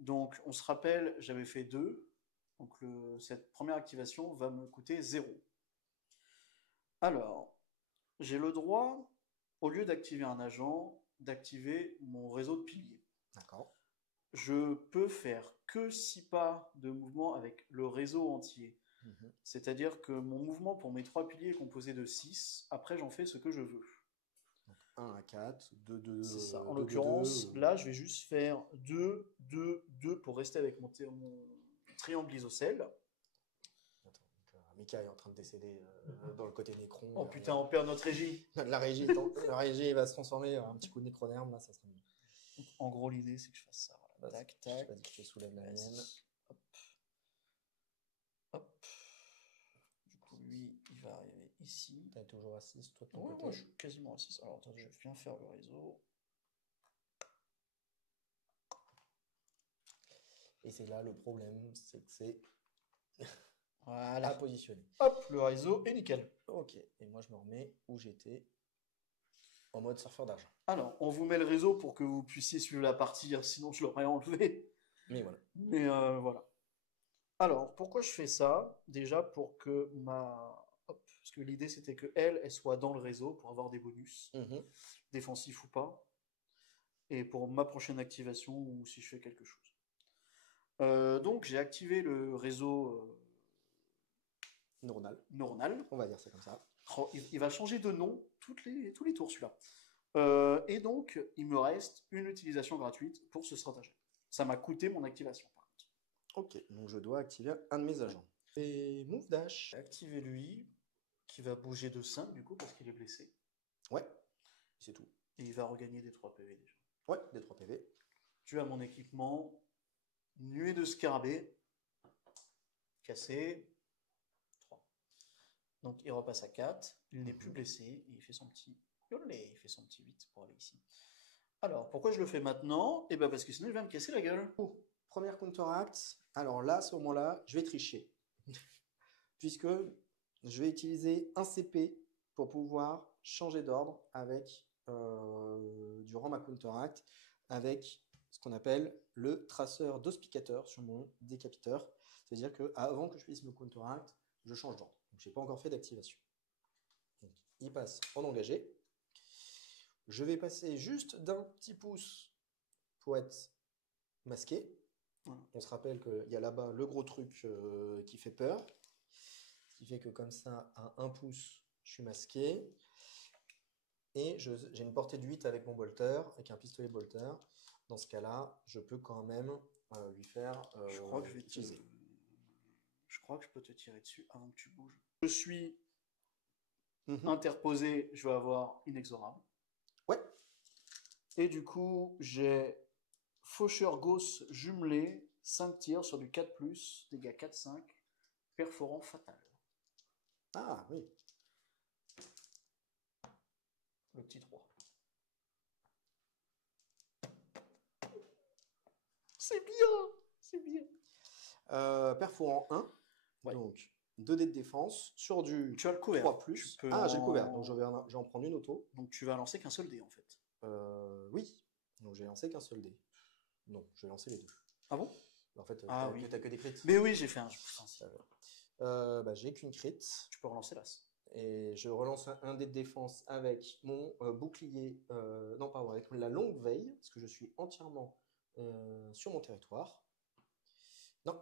Donc, on se rappelle, j'avais fait 2. Donc, cette première activation va me coûter 0. Alors, j'ai le droit, au lieu d'activer un agent, d'activer mon réseau de piliers. D'accord. Je peux faire que 6 pas de mouvement avec le réseau entier. Mhm. C'est-à-dire que mon mouvement pour mes 3 piliers est composé de 6. Après, j'en fais ce que je veux. Donc 1 à 4, 2, 2, C'est ça. En 2, 2, l'occurrence, 2. là, je vais juste faire 2, 2, 2 pour rester avec mon triangle isocèle. Attends, donc, Mika est en train de décéder dans le côté Nécron. Oh putain, on perd notre régie. La régie va se transformer en un petit coup de Nécronerme, là, ça sera mieux. Donc, en gros, l'idée, c'est que je fasse ça. Voilà. Tac, tac. Vas-y, je te soulève la mienne. Hop. Hop. Du coup, lui, il va arriver ici. T'es toujours à 6, toi de ton Ouais, côté. moi, je suis quasiment à 6. Alors, attends, je viens faire le réseau. Et c'est là le problème, c'est que c'est à Voilà. positionner. Hop, le réseau est nickel. Ok, et moi je me remets où j'étais en mode surfeur d'argent. Alors, on vous met le réseau pour que vous puissiez suivre la partie, hein, sinon je l'aurais enlevé. Mais voilà. Mais voilà. Alors, pourquoi je fais ça? Déjà pour que ma... Hop, parce que l'idée c'était que elle soit dans le réseau pour avoir des bonus, Mhm. défensifs ou pas. Et pour ma prochaine activation ou si je fais quelque chose. Donc j'ai activé le réseau Neuronal, neuronal. on va dire ça comme ça. Oh, il va changer de nom tous les tours celui-là. Et donc il me reste une utilisation gratuite pour ce stratagème. Ça m'a coûté mon activation par contre. Ok, donc je dois activer un de mes agents. Et move dash. Activer lui, qui va bouger de 5 du coup parce qu'il est blessé. Ouais, c'est tout. Et il va regagner des 3 PV déjà. Ouais, des 3 PV. Tu as mon équipement, nuée de scarabée, cassé, 3. Donc il repasse à 4, il n'est plus blessé, et il fait son petit... il fait son petit 8 pour aller ici. Alors, pourquoi je le fais maintenant? Eh bien parce que sinon il va me casser la gueule. Oh, première counteract. Alors là, à ce moment-là, je vais tricher. Puisque je vais utiliser un CP pour pouvoir changer d'ordre avec, durant ma counteract, avec ce qu'on appelle le traceur d'hospicateur sur mon décapiteur. C'est-à-dire qu'avant que je puisse me counteract, je change d'ordre. Donc, je n'ai pas encore fait d'activation. Il passe en engagé. Je vais passer juste d'un petit pouce pour être masqué. On se rappelle qu'il y a là-bas le gros truc qui fait peur. Ce qui fait que comme ça, à 1 pouce, je suis masqué. Et j'ai une portée de 8 avec mon bolter, avec un pistolet bolter. Dans ce cas-là, je peux quand même lui faire je crois que je vais utiliser. Je crois que je peux te tirer dessus avant que tu bouges. Je suis interposé, je vais avoir inexorable. Ouais. Et du coup, j'ai faucheur gauche jumelé, 5 tirs sur du 4+, dégâts 4-5, perforant fatal. Ah oui. Le petit 3. C'est bien, c'est bien. Perforant 1, ouais. Donc 2 dés de défense sur du tu as le couvert. 3+. Ah, j'ai le couvert, donc je vais en prendre une auto. Donc tu vas lancer qu'un seul dé en fait. Oui, donc j'ai lancé qu'un seul dé. Non, je vais lancer les 2. Ah bon? En fait, oui. t'as que des crits. Mais oui, j'ai fait un. J'ai qu'une crit. Tu peux relancer l'as. Et je relance un dé de défense avec mon bouclier, non pardon, avec la longue veille, parce que je suis entièrement sur mon territoire. Non,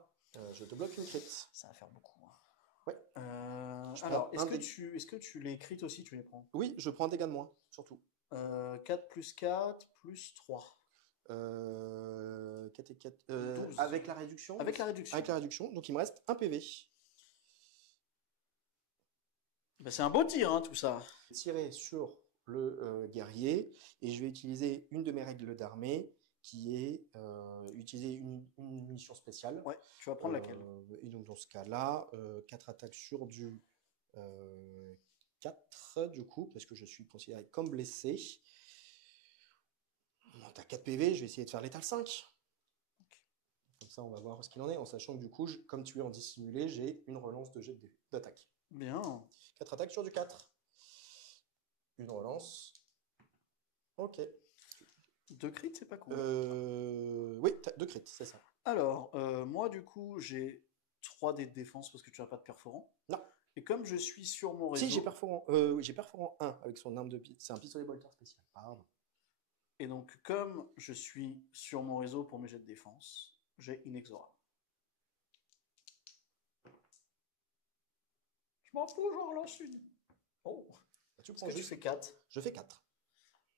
je te bloque une crit. Ça va faire beaucoup. Hein. Ouais. Alors, est-ce que tu les crits aussi, tu les prends? Oui, je prends un dégât de moins, surtout. 4 plus 4 plus 3. 4 et 4. 12. Avec la réduction. Avec la réduction. Avec la réduction, donc il me reste un PV. Ben, c'est un beau tir, hein, tout ça. Tirer sur le guerrier et je vais utiliser une de mes règles d'armée qui est utiliser une munition spéciale. Ouais, tu vas prendre laquelle? Et donc dans ce cas-là, 4 attaques sur du 4 du coup, parce que je suis considéré comme blessé. T'as 4 PV, je vais essayer de faire l'étal 5. Comme ça, on va voir ce qu'il en est, en sachant que du coup, comme tu es en dissimulé, j'ai une relance de jet d'attaque. Bien. 4 attaques sur du 4. Une relance. Ok. 2 crits, c'est pas cool. Oui, 2 crits, c'est ça. Alors, moi, du coup, j'ai 3 dés de défense parce que tu n'as pas de perforant. Non. Et comme je suis sur mon réseau... Si, j'ai perforant, j'ai perforant 1 avec son arme de pied. C'est un pistolet bolter spécial. Pardon. Et donc, comme je suis sur mon réseau pour mes jets de défense, j'ai inexorable. Je m'en fous, j'en relance une. Oh. Tu Est-ce que tu fais 4? Je fais 4.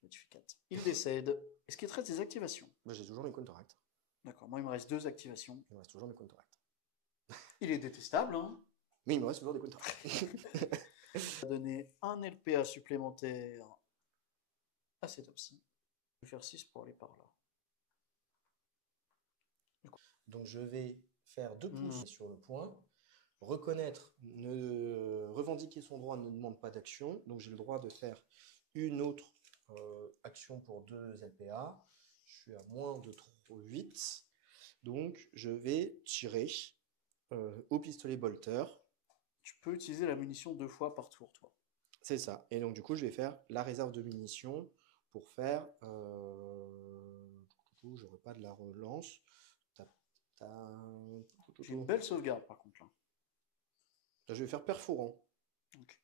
Tu fais 4. Il décède. Est-ce qu'il te reste des activations? J'ai toujours mes counteracts. D'accord, moi il me reste 2 activations. Il me reste toujours mes counteracts. Il est détestable, hein? Mais il me reste toujours des counteracts. On va donner un LPA supplémentaire à cet psy. Je vais faire 6 pour aller par là. Donc je vais faire 2 pouces sur le point. Reconnaître, revendiquer son droit ne demande pas d'action. Donc j'ai le droit de faire une autre action pour 2 LPA. Je suis à moins de 8. Donc je vais tirer au pistolet bolter. Tu peux utiliser la munition 2 fois par tour, toi. C'est ça. Et donc du coup je vais faire la réserve de munitions pour faire... du coup j'aurai pas de la relance. J'ai une belle sauvegarde par contre là. Là, je vais faire perforant. Okay.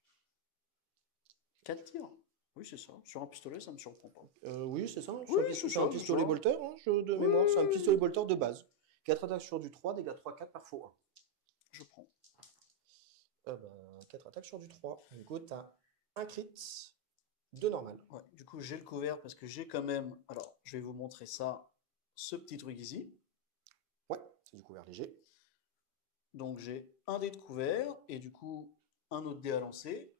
4 tirs. Oui, c'est ça. Sur un pistolet, ça ne me surprend pas. Oui, c'est ça. Oui, c'est un pistolet bolter, hein, de mémoire. C'est un pistolet bolter de base. 4 attaques sur du 3, dégâts 3, 4 par fois 1. Je prends. 4 attaques sur du 3. Du coup, tu as un crit, 2 normal. Ouais, du coup, j'ai le couvert parce que j'ai quand même... Alors, je vais vous montrer ça. Ce petit truc ici. Ouais, c'est du couvert léger. Donc, j'ai un dé de couvert et du coup, un autre dé à lancer.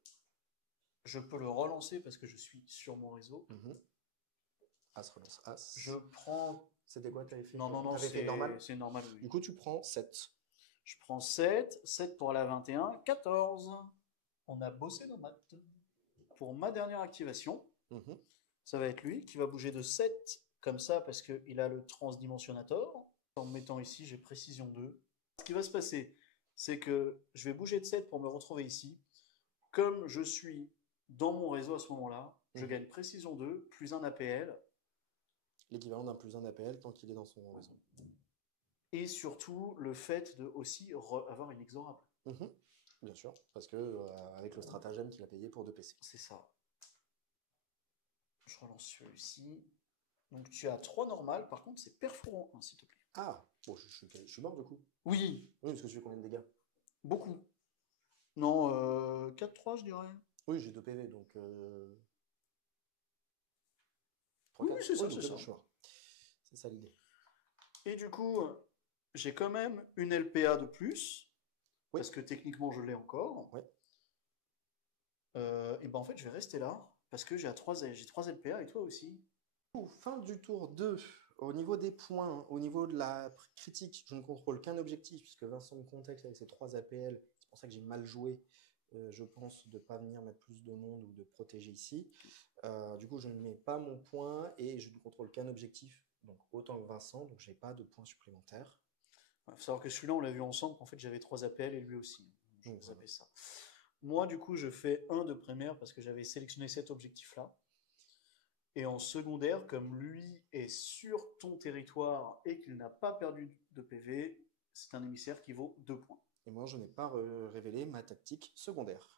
Je peux le relancer parce que je suis sur mon réseau. As, relance As. Je prends... C'était quoi que tu avais fait? Non, fait normal. C'est normal, oui. Du coup, tu prends 7. Je prends 7. 7 pour la 21. 14. On a bossé nos maths. Pour ma dernière activation, ça va être lui qui va bouger de 7 comme ça parce qu'il a le transdimensionnator. En me mettant ici, j'ai précision 2. Ce qui va se passer, c'est que je vais bouger de 7 pour me retrouver ici. Comme je suis dans mon réseau à ce moment-là, je gagne précision 2 plus un APL. L'équivalent d'un plus un APL tant qu'il est dans son réseau. Et surtout, le fait de aussi avoir inexorable. Bien sûr, parce que avec le stratagème qu'il a payé pour 2 PC. C'est ça. Je relance celui-ci. Donc tu as 3 normales, par contre c'est perforant 1, s'il te plaît. Ah, bon, je suis mort du coup. Oui. Oui, parce que tu fais combien de dégâts? Beaucoup. Non, 4-3 je dirais. Oui, j'ai 2 PV, donc... Oui, c'est ça, c'est ça. C'est ça l'idée. Et du coup, j'ai quand même une LPA de plus, parce que techniquement je l'ai encore. Ouais. Et ben en fait, je vais rester là, parce que j'ai 3 LPA et toi aussi. Fin du tour 2, au niveau des points, au niveau de la critique, je ne contrôle qu'un objectif, puisque Vincent me contacte avec ses 3 APL. C'est pour ça que j'ai mal joué. Je pense de ne pas venir mettre plus de monde ou de protéger ici. Du coup, je ne mets pas mon point et je ne contrôle qu'un objectif, donc autant que Vincent, donc je n'ai pas de points supplémentaires. Il faut savoir que celui-là, on l'a vu ensemble, en fait, j'avais 3 APL et lui aussi. Je vous avais ça. Moi, du coup, je fais 1 de primaire parce que j'avais sélectionné cet objectif-là. Et en secondaire, comme lui est sur ton territoire et qu'il n'a pas perdu de PV, c'est un émissaire qui vaut 2 points. Et moi, je n'ai pas révélé ma tactique secondaire.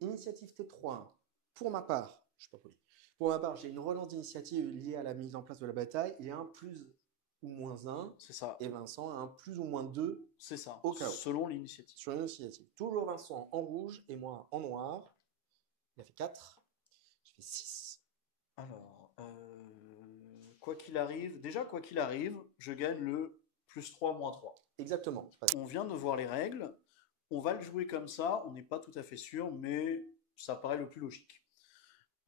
Initiative T3. Pour ma part, je suis pas poli. Pour ma part, j'ai une relance d'initiative liée à la mise en place de la bataille et un plus ou moins 1. C'est ça. Et Vincent a un plus ou moins 2. C'est ça. Au cas où. Selon l'initiative. Sur l'initiative. Toujours Vincent en rouge et moi en noir. Il a fait 4. J'ai fait 6. Alors, quoi qu'il arrive, je gagne le plus 3, moins 3. Exactement. On vient de voir les règles. On va le jouer comme ça, on n'est pas tout à fait sûr, mais ça paraît le plus logique.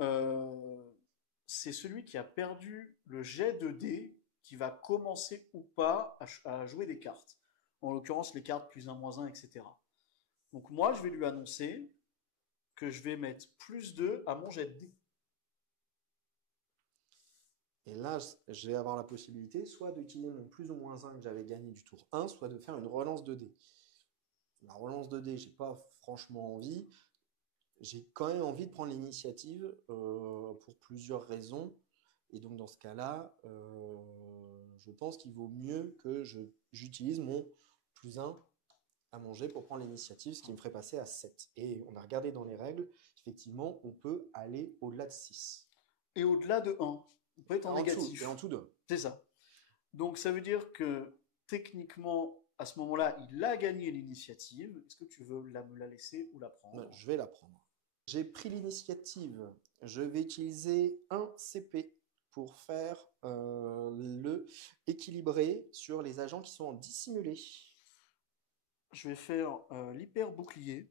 Euh, c'est celui qui a perdu le jet de dés qui va commencer ou pas à jouer des cartes. En l'occurrence, les cartes plus un moins un, etc. Donc moi, je vais lui annoncer que je vais mettre plus 2 à mon jet de dés. Et là, je vais avoir la possibilité soit d'utiliser mon plus ou moins 1 que j'avais gagné du tour 1, soit de faire une relance de dés. La relance de dés, j'ai pas franchement envie. J'ai quand même envie de prendre l'initiative pour plusieurs raisons. Et donc dans ce cas-là, je pense qu'il vaut mieux que j'utilise mon plus 1 à manger pour prendre l'initiative, ce qui me ferait passer à 7. Et on a regardé dans les règles, effectivement, on peut aller au-delà de 6. Et au-delà de 1, on peut être en négatif. Et en dessous de. C'est ça. Donc ça veut dire que techniquement, à ce moment-là, il a gagné l'initiative. Est-ce que tu veux me la laisser ou la prendre? Je vais la prendre. J'ai pris l'initiative. Je vais utiliser un CP pour faire le équilibré sur les agents qui sont en dissimulé. Je vais faire l'hyper bouclier.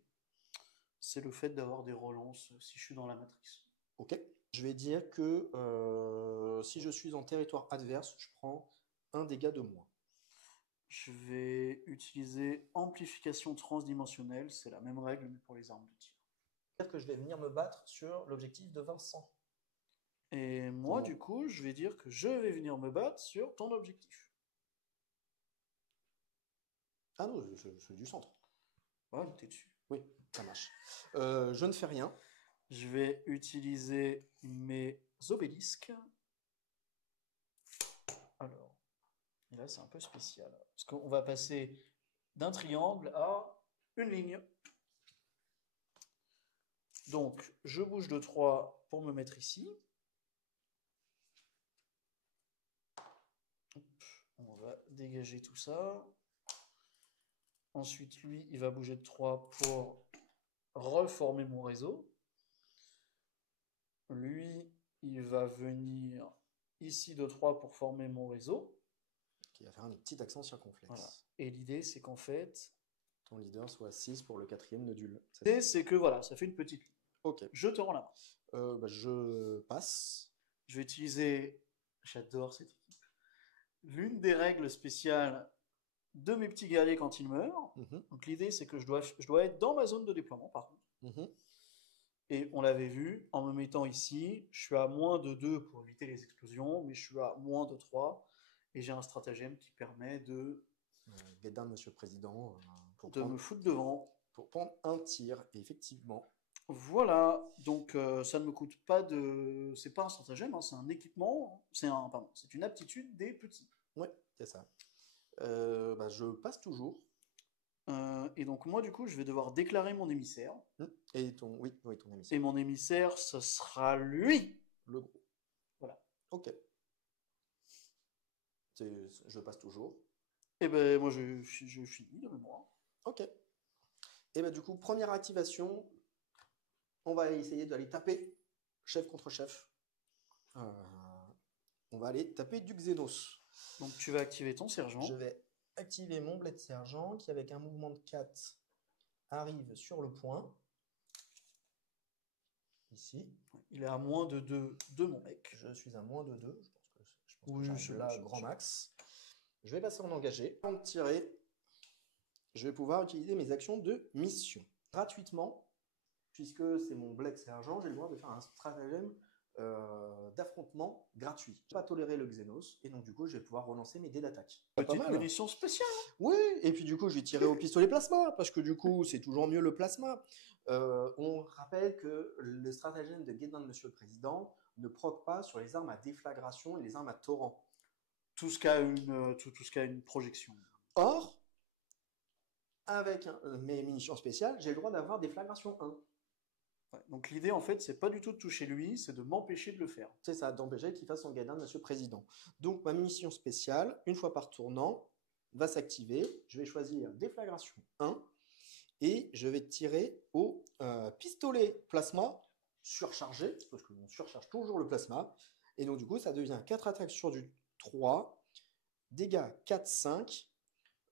C'est le fait d'avoir des relances si je suis dans la matrice. Ok. Je vais dire que si je suis en territoire adverse, je prends un dégât de moins. Je vais utiliser amplification transdimensionnelle. C'est la même règle, mais pour les armes de tir. C'est-à-dire que je vais venir me battre sur l'objectif de Vincent. Et moi, du coup, je vais dire que je vais venir me battre sur ton objectif. Ah non, c'est du centre. Ouais, t'es dessus. Oui, ça marche. Je ne fais rien. Je vais utiliser mes obélisques. Alors, et là, c'est un peu spécial. Parce qu'on va passer d'un triangle à une ligne. Donc, je bouge de 3 pour me mettre ici. On va dégager tout ça. Ensuite, lui, il va bouger de 3 pour reformer mon réseau. Lui, il va venir ici de 3 pour former mon réseau. Qui va faire un petit accent circonflexe. Voilà. Et l'idée, c'est qu'en fait, ton leader soit 6 pour le 4e nodule. L'idée, c'est que voilà, ça fait une petite ligne. Ok. Je te rends la main. Je passe. Je vais utiliser, j'adore cette équipe, l'une des règles spéciales de mes petits guerriers quand ils meurent. Donc l'idée, c'est que je dois être dans ma zone de déploiement, par contre. Et on l'avait vu, en me mettant ici, je suis à moins de 2 pour éviter les explosions, mais je suis à moins de 3. Et j'ai un stratagème qui permet de... Guédin, monsieur le président. Me foutre devant. Pour prendre un tir, effectivement. Voilà, donc ça ne me coûte pas de... C'est pas un stratagème, hein, c'est un équipement, c'est une aptitude des petits. Ouais, c'est ça. Je passe toujours. Et donc moi, du coup, je vais devoir déclarer mon émissaire. Et ton émissaire. Et mon émissaire, ce sera lui. Le gros. Voilà. Ok. Je passe toujours. Et ben moi, je finis de mémoire. Ok. Et ben du coup, première activation, on va essayer d'aller taper chef contre chef. On va aller taper du Xenos. Donc tu vas activer ton sergent. Je vais activer mon bled sergent qui, avec un mouvement de 4, arrive sur le point. Ici. Il est à moins de 2 de mon mec. Je suis à moins de 2. Je pense que j'arrive là, grand max. Je vais passer en engagé. Avant de tirer, je vais pouvoir utiliser mes actions de mission. Gratuitement, puisque c'est mon bled sergent, j'ai le droit de faire un stratagème d'affrontement gratuit. Je ne vais pas tolérer le Xenos, et donc du coup, je vais pouvoir relancer mes dés d'attaque. Petite munition spéciale. Oui, et puis du coup, je vais tirer au pistolet plasma, parce que du coup, c'est toujours mieux le plasma. On rappelle que le stratagème de Guédin de Monsieur le Président ne proc pas sur les armes à déflagration et les armes à torrent. Tout ce qui a une projection. Or, avec mes munitions spéciales, j'ai le droit d'avoir déflagration 1. Ouais, donc l'idée, en fait, c'est pas du tout de toucher lui, c'est de m'empêcher de le faire. C'est ça, d'empêcher qu'il fasse son Guédin de Monsieur le Président. Donc ma munition spéciale, une fois par tournant, va s'activer. Je vais choisir déflagration 1 et je vais tirer au pistolet plasma surchargé, parce qu'on surcharge toujours le plasma. Et donc du coup, ça devient 4 attaques sur du 3, dégâts 4, 5,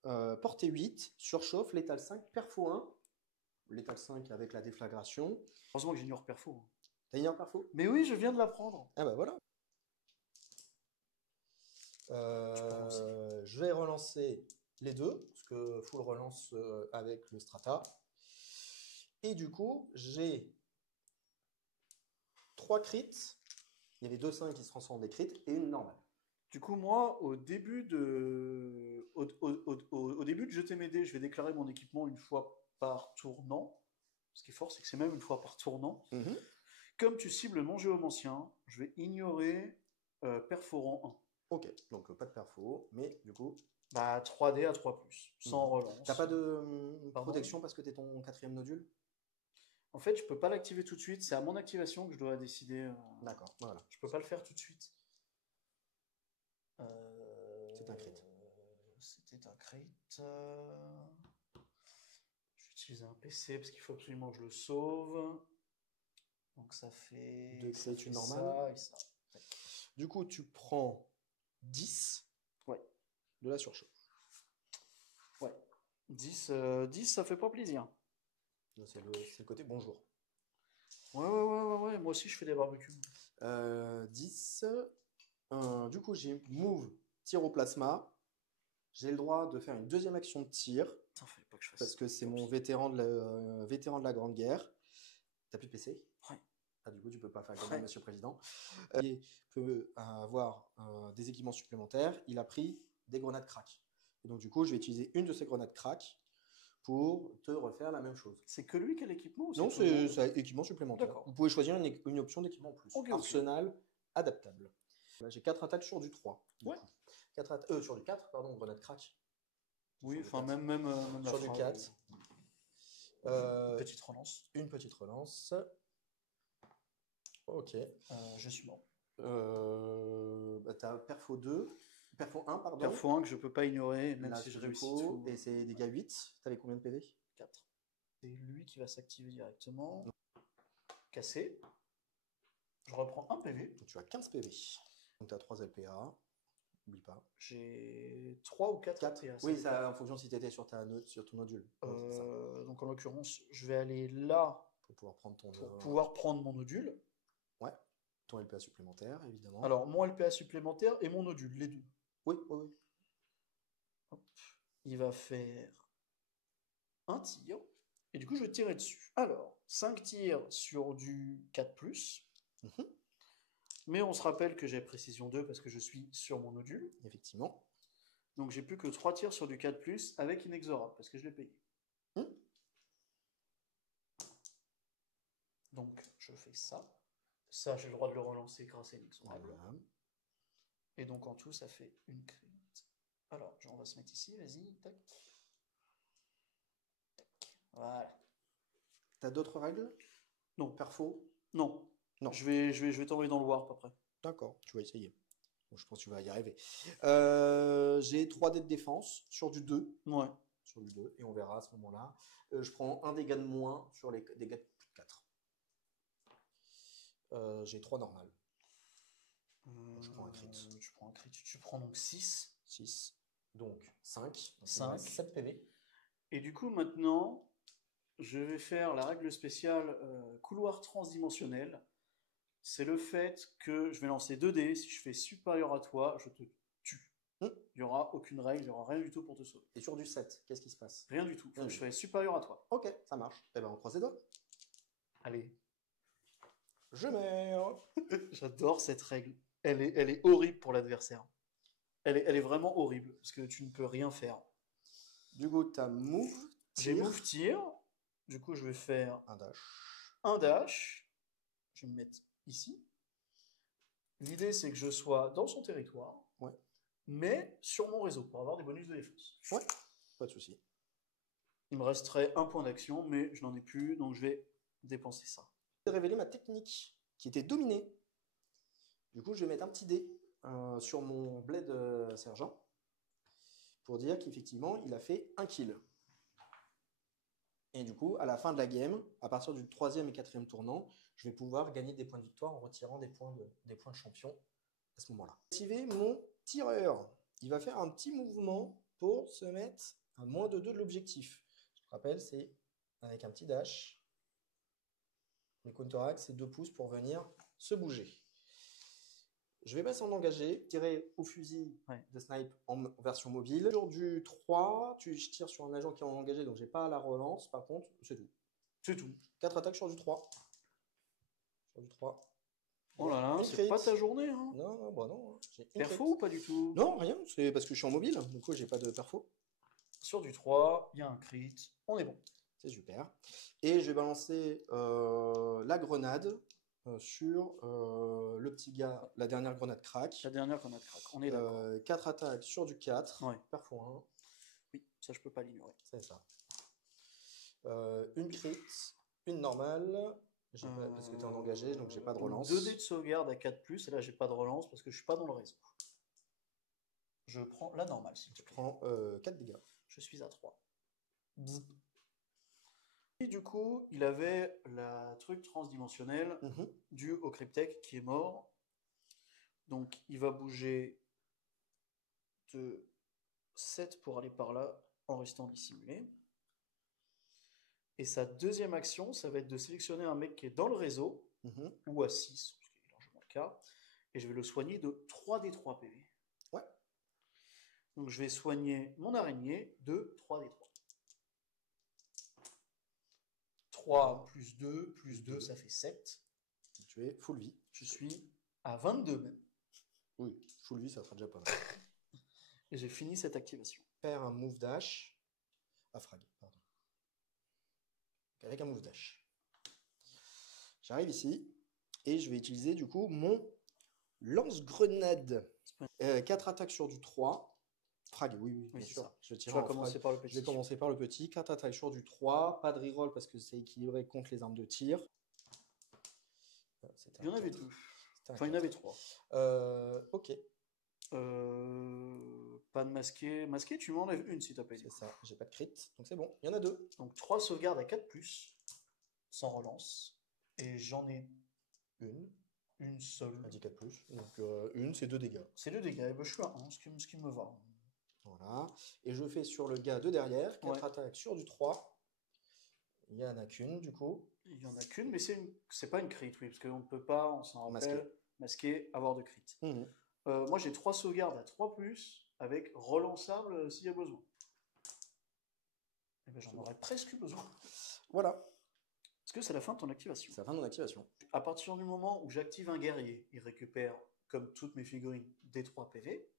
portée 8, surchauffe, létal 5, perfo 1. Létal 5 avec la déflagration. Heureusement que j'ignore perfo. T'as une perfo? Mais oui, je viens de l'apprendre. Ah bah voilà. Je vais relancer les deux, parce que full relance avec le strata. Et du coup, j'ai 3 crits. Il y avait 2 5 qui se transforment en des crits et une normale. Du coup, moi, au début de jeter mes dés, je vais déclarer mon équipement une fois par tournant. Ce qui est fort, c'est que c'est même une fois par tournant. Comme tu cibles mon géomancien, je vais ignorer perforant 1. Ok, donc pas de perfo, mais du coup... Bah 3D à 3+, sans relance. T'as pas de protection parce que t'es ton 4e nodule? En fait, je peux pas l'activer tout de suite, c'est à mon activation que je dois décider. D'accord, voilà. Je peux pas le faire tout de suite. C'est un crit. C'était un crit. J'utilise un PC parce qu'il faut absolument que je le sauve. Donc ça fait... 2 crits, une normale. Ça et ça. Du coup, tu prends 10 de la surchauffe. Ouais. 10, ça fait pas plaisir. C'est le côté bonjour. Ouais. Moi aussi, je fais des barbecues. 10. Du coup, j'ai move, tir au plasma. J'ai le droit de faire une deuxième action de tir. Putain, fallait pas que je fasse parce ça. que c'est mon vétéran de la Grande Guerre. T'as plus de PC? Ouais. Ah, du coup, tu peux pas faire gagner Monsieur le Président. Il peut avoir des équipements supplémentaires. Il a pris des grenades crack. Et donc, du coup, je vais utiliser une de ces grenades crack pour te refaire la même chose. C'est que lui qui a l'équipement ou Non, c'est équipement supplémentaire. Vous pouvez choisir une option d'équipement en plus. Arsenal adaptable. Là, j'ai 4 attaques sur du 3. Ouais. Sur du 4, pardon, grenade crack. Oui, enfin même sur du 4. Petite relance. Une petite relance. Ok. Je suis mort. T'as perfo 2. Perfo 1, pardon. Perfo 1 que je peux pas ignorer, même si je réussis tout. Et c'est dégâts 8. T'avais combien de PV? 4. C'est lui qui va s'activer directement. Cassé. Je reprends un PV. Donc, tu as 15 PV. Donc tu as 3 LPA. N'oublie pas. J'ai 3 ou 4 LPA. Oui, ça en fonction si tu étais sur ton nodule. Donc en l'occurrence, je vais aller là pour pouvoir prendre mon nodule. Ouais. Ton LPA supplémentaire, évidemment. Alors, mon LPA supplémentaire et mon nodule, les deux. Oui. Hop. Il va faire un tir. Et du coup, je vais tirer dessus. Alors, 5 tirs sur du 4+. Mais on se rappelle que j'ai précision 2 parce que je suis sur mon nodule. Effectivement. Donc, j'ai plus que 3 tirs sur du 4+, avec inexorable, parce que je l'ai payé. Donc, je fais ça. Ça, j'ai le droit de le relancer grâce à inexorable. Voilà. Et donc, en tout, ça fait une crit. Alors, on va se mettre ici, vas-y, tac. Voilà. T'as d'autres règles? Non. Perfo? Non. Je vais t'envoyer dans le warp après. D'accord, tu vas essayer. Bon, je pense que tu vas y arriver. J'ai 3 dés de défense sur du 2. Ouais. Sur du 2, et on verra à ce moment-là. Je prends un dégât de moins sur les dégâts de plus de 4. J'ai 3 normales. Je prends un crit. Tu prends un crit. Tu prends donc 6. 6. Donc 5. 7 PV. Et du coup, maintenant, je vais faire la règle spéciale couloir transdimensionnel. C'est le fait que je vais lancer 2 dés. Si je fais supérieur à toi, je te tue. Il n'y aura aucune règle, il n'y aura rien du tout pour te sauver. Et sur du 7, qu'est-ce qui se passe? Rien du tout. Je fais supérieur à toi. Ok, ça marche. Eh ben, on croise les doigts. Allez. Je meurs. J'adore cette règle. Elle est horrible pour l'adversaire. Elle est vraiment horrible, parce que tu ne peux rien faire. Du coup, tu as move, j'ai move, tir. Du coup, je vais faire un dash. Je vais me mettre ici. L'idée, c'est que je sois dans son territoire, mais sur mon réseau, pour avoir des bonus de défense. Ouais, pas de souci. Il me resterait un point d'action, mais je n'en ai plus, donc je vais dépenser ça. J'ai révélé ma technique, qui était dominée. Du coup, je vais mettre un petit dé sur mon blade sergent, pour dire qu'effectivement, il a fait un kill. Et du coup, à la fin de la game, à partir du 3e et 4e tournant, je vais pouvoir gagner des points de victoire en retirant des points de champion à ce moment-là. Activer mon tireur. Il va faire un petit mouvement pour se mettre à moins de 2 de l'objectif. Je te rappelle, c'est avec un petit dash. Le counteract, c'est 2 pouces pour venir se bouger. Je vais passer en engagé, tirer au fusil de snipe en version mobile. Sur du 3, je tire sur un agent qui est en engagé, donc j'ai pas la relance. Par contre, c'est tout. C'est tout. 4 attaques sur du 3. Sur du 3. Oh là là, Une c'est crit. pas ta journée, hein. Non, bah non. J'ai une Perfo crit. ou pas du tout? Non, rien. C'est parce que je suis en mobile. Du coup, j'ai pas de perfo. Sur du 3, il y a un crit. On est bon. C'est super. Et je vais balancer la grenade sur le petit gars, la dernière grenade crack. La dernière qu'on a de crack. On est d'accord. 4 attaques sur du 4. Ouais. Perfo 1. Oui, ça je peux pas l'ignorer. C'est ça. Une crit, une normale. Parce que tu es en engagé, donc j'ai pas de relance. 2 dés de sauvegarde à 4+, et là j'ai pas de relance parce que je suis pas dans le réseau. Je prends la normale, s'il te Tu plaît. prends 4 dégâts. Je suis à 3. Et du coup, il avait la truc transdimensionnelle due au Cryptek qui est mort. Donc il va bouger de 7 pour aller par là en restant dissimulé. Et sa deuxième action, ça va être de sélectionner un mec qui est dans le réseau, ou à 6, ce qui est largement le cas, et je vais le soigner de 3d3 PV. Ouais. Donc je vais soigner mon araignée de 3d3. 3 plus 2, plus 2, ça fait 7. Tu es full vie. Je suis à 22 même. Oui, full vie, ça sera déjà pas mal. Et j'ai fini cette activation. Faire un move dash. Ah, frag, pardon. Avec un move dash. J'arrive ici et je vais utiliser du coup mon lance-grenade. 4 attaques sur du 3. Frag, oui, bien sûr. Je vais commencer par le petit. Je vais commencer par le petit. 4 attaques sur du 3. Pas de reroll parce que c'est équilibré contre les armes de tir. Il y en avait 2. Enfin, il y en avait 3. Ok. Pas de masqué. Masqué, tu m'en enlèves une si t'as pas C'est ça, j'ai pas de crit, donc c'est bon, il y en a 2. Donc 3 sauvegardes à 4+, sans relance. Et j'en ai une seule. Elle dit 4+, donc une, c'est 2 dégâts. C'est 2 dégâts, et ben, je suis à 1, ce qui me va. Voilà, et je fais sur le gars de derrière, 4 attaques sur du 3. Il n'y en a qu'une du coup. Il y en a qu'une, mais c'est pas une crit, oui, parce qu'on ne peut pas, on s'en rappelle, masquer, avoir de crit. Moi j'ai 3 sauvegardes à 3+, avec relançable s'il y a besoin. Et ben, j'en aurais presque besoin. Voilà. Est-ce que c'est la fin de ton activation? C'est la fin de mon activation. À partir du moment où j'active un guerrier, il récupère, comme toutes mes figurines, des 3 PV.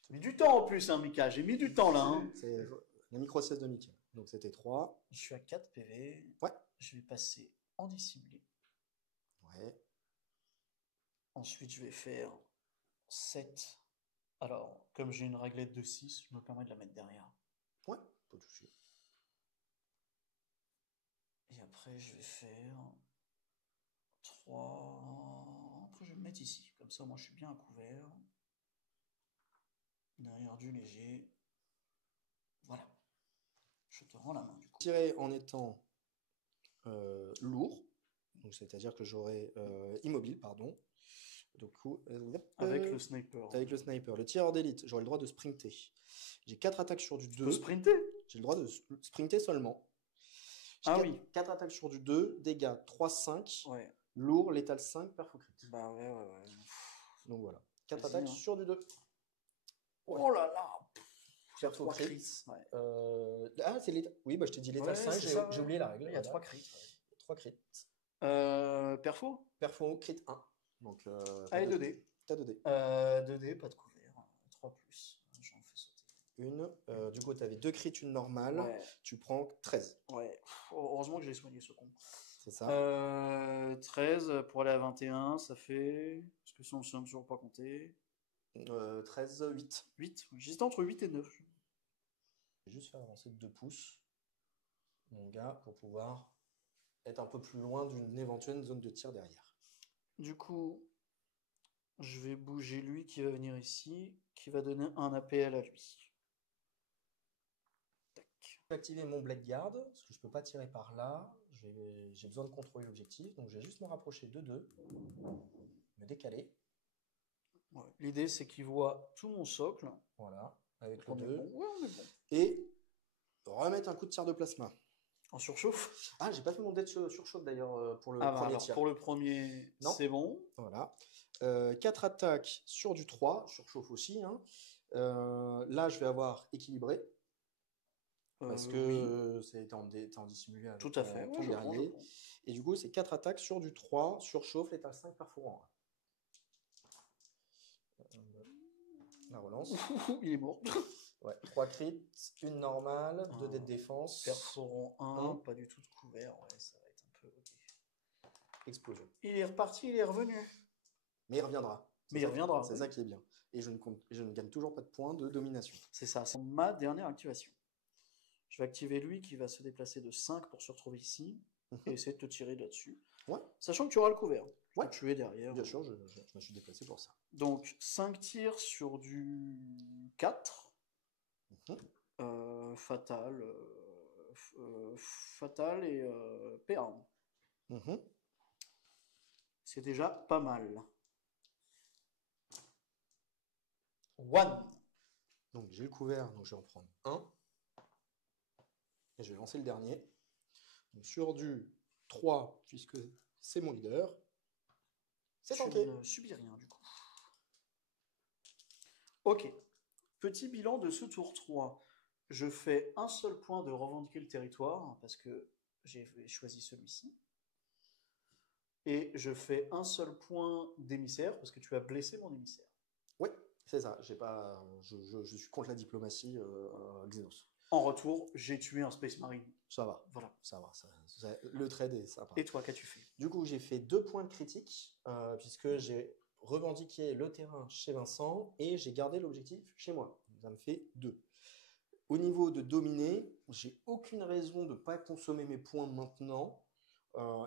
J'ai mis du temps en plus, hein, Mika. J'ai mis du temps là. Hein. C'est la micro-sieste de Mika. Donc c'était 3. Je suis à 4 PV. Ouais. Je vais passer en dissimulé. Ouais. Ensuite, je vais faire 7. Alors, comme j'ai une réglette de 6, je me permets de la mettre derrière. Ouais, faut toucher. Et après, je vais faire 3. Après, je vais me mettre ici. Comme ça, moi, je suis bien à couvert. Derrière du léger. Voilà. Je te rends la main, du coup. Tirer en étant lourd. Donc, c'est-à-dire que j'aurai immobile, pardon. Du coup, avec le sniper. Avec le sniper. Le tireur d'élite, j'aurai le droit de sprinter. J'ai 4 attaques sur du 2. Tu peux sprinter? J'ai le droit de sprinter seulement. Ah oui. 4 attaques sur du 2, dégâts 3-5, ouais. Lourd, létal 5, perfo crit. Bah ouais. Donc voilà. 4 attaques sur du 2. Ouais. Oh là là. Perfo crit. Ouais. Ah, c'est létal. Oui, bah je t'ai dit létal 5, j'ai oublié la règle. Il y a 3 crits. 3 crits. Perfo? Perfo, crit 1. Donc, allez, 2D. T'as 2D. 2D, pas de couvert. 3+. J'en fais sauter. Une. Du coup, tu avais 2 crits, une normale. Ouais. Tu prends 13. Ouais. Heureusement que j'ai soigné ce con. C'est ça. 13 pour aller à 21, ça fait. Parce que sinon, je ne toujours pas compté. 13, 8. 8. J'hésitais entre 8 et 9. Je vais juste faire avancer de 2 pouces, mon gars, pour pouvoir être un peu plus loin d'une éventuelle zone de tir derrière. Du coup, je vais bouger lui qui va venir ici, qui va donner un APL à lui. Tac. Je vais activer mon Blade Guard, parce que je ne peux pas tirer par là. J'ai besoin de contrôler l'objectif, donc je vais juste me rapprocher de 2, me décaler. Ouais. L'idée, c'est qu'il voit tout mon socle. Voilà, avec le On est 2. bon. Ouais, on est bon. Et remettre un coup de tir de plasma. En surchauffe. Ah, j'ai pas fait mon dé de surchauffe d'ailleurs pour le Ah bah premier alors, tir. pour le premier, Non. c'est bon. Voilà. 4 attaques sur du 3, surchauffe aussi. Hein. Là, je vais avoir équilibré. Parce que Oui, t'es en dissimulé avec tout à fait. Ouais, ton je prends, je guerrier. prends. Et du coup, c'est 4 attaques sur du 3, surchauffe, l'état 5 perforant. La relance. Il est mort. Ouais, 3 crits, une normale, 2 dés de défense. Perforant 1, Un. pas du tout de couvert. Ouais, ça va être un peu. Ok. Explosion. Il est reparti, il est revenu. Mais il reviendra. Mais il reviendra. C'est ça qui est bien. Et je ne gagne toujours pas de points de domination. C'est ça, c'est ma dernière activation. Je vais activer lui qui va se déplacer de 5 pour se retrouver ici et essayer de te tirer là-dessus. Ouais. Sachant que tu auras le couvert. Ouais. Tu es derrière. Bien sûr, je me suis déplacé pour ça. Donc 5 tirs sur du 4. Fatal. Fatal et PA. C'est déjà pas mal. One. Donc j'ai le couvert, donc je vais en prendre un. Et je vais lancer le dernier. Donc, sur du 3, puisque c'est mon leader. C'est tanké. Je ne subis rien du coup. Ok. Petit bilan de ce tour 3. Je fais un seul point de revendiquer le territoire, parce que j'ai choisi celui-ci. Et je fais un seul point d'émissaire, parce que tu as blessé mon émissaire. Oui, c'est ça. Je suis contre la diplomatie, Xenos. En retour, j'ai tué un Space Marine. Ça va. Voilà. Ça va. Le trade est sympa. Et toi, qu'as-tu fait? Du coup, j'ai fait 2 points de critique, puisque j'ai revendiqué le terrain chez Vincent et j'ai gardé l'objectif chez moi. Ça me fait 2. Au niveau de dominer, j'ai aucune raison de ne pas consommer mes points maintenant.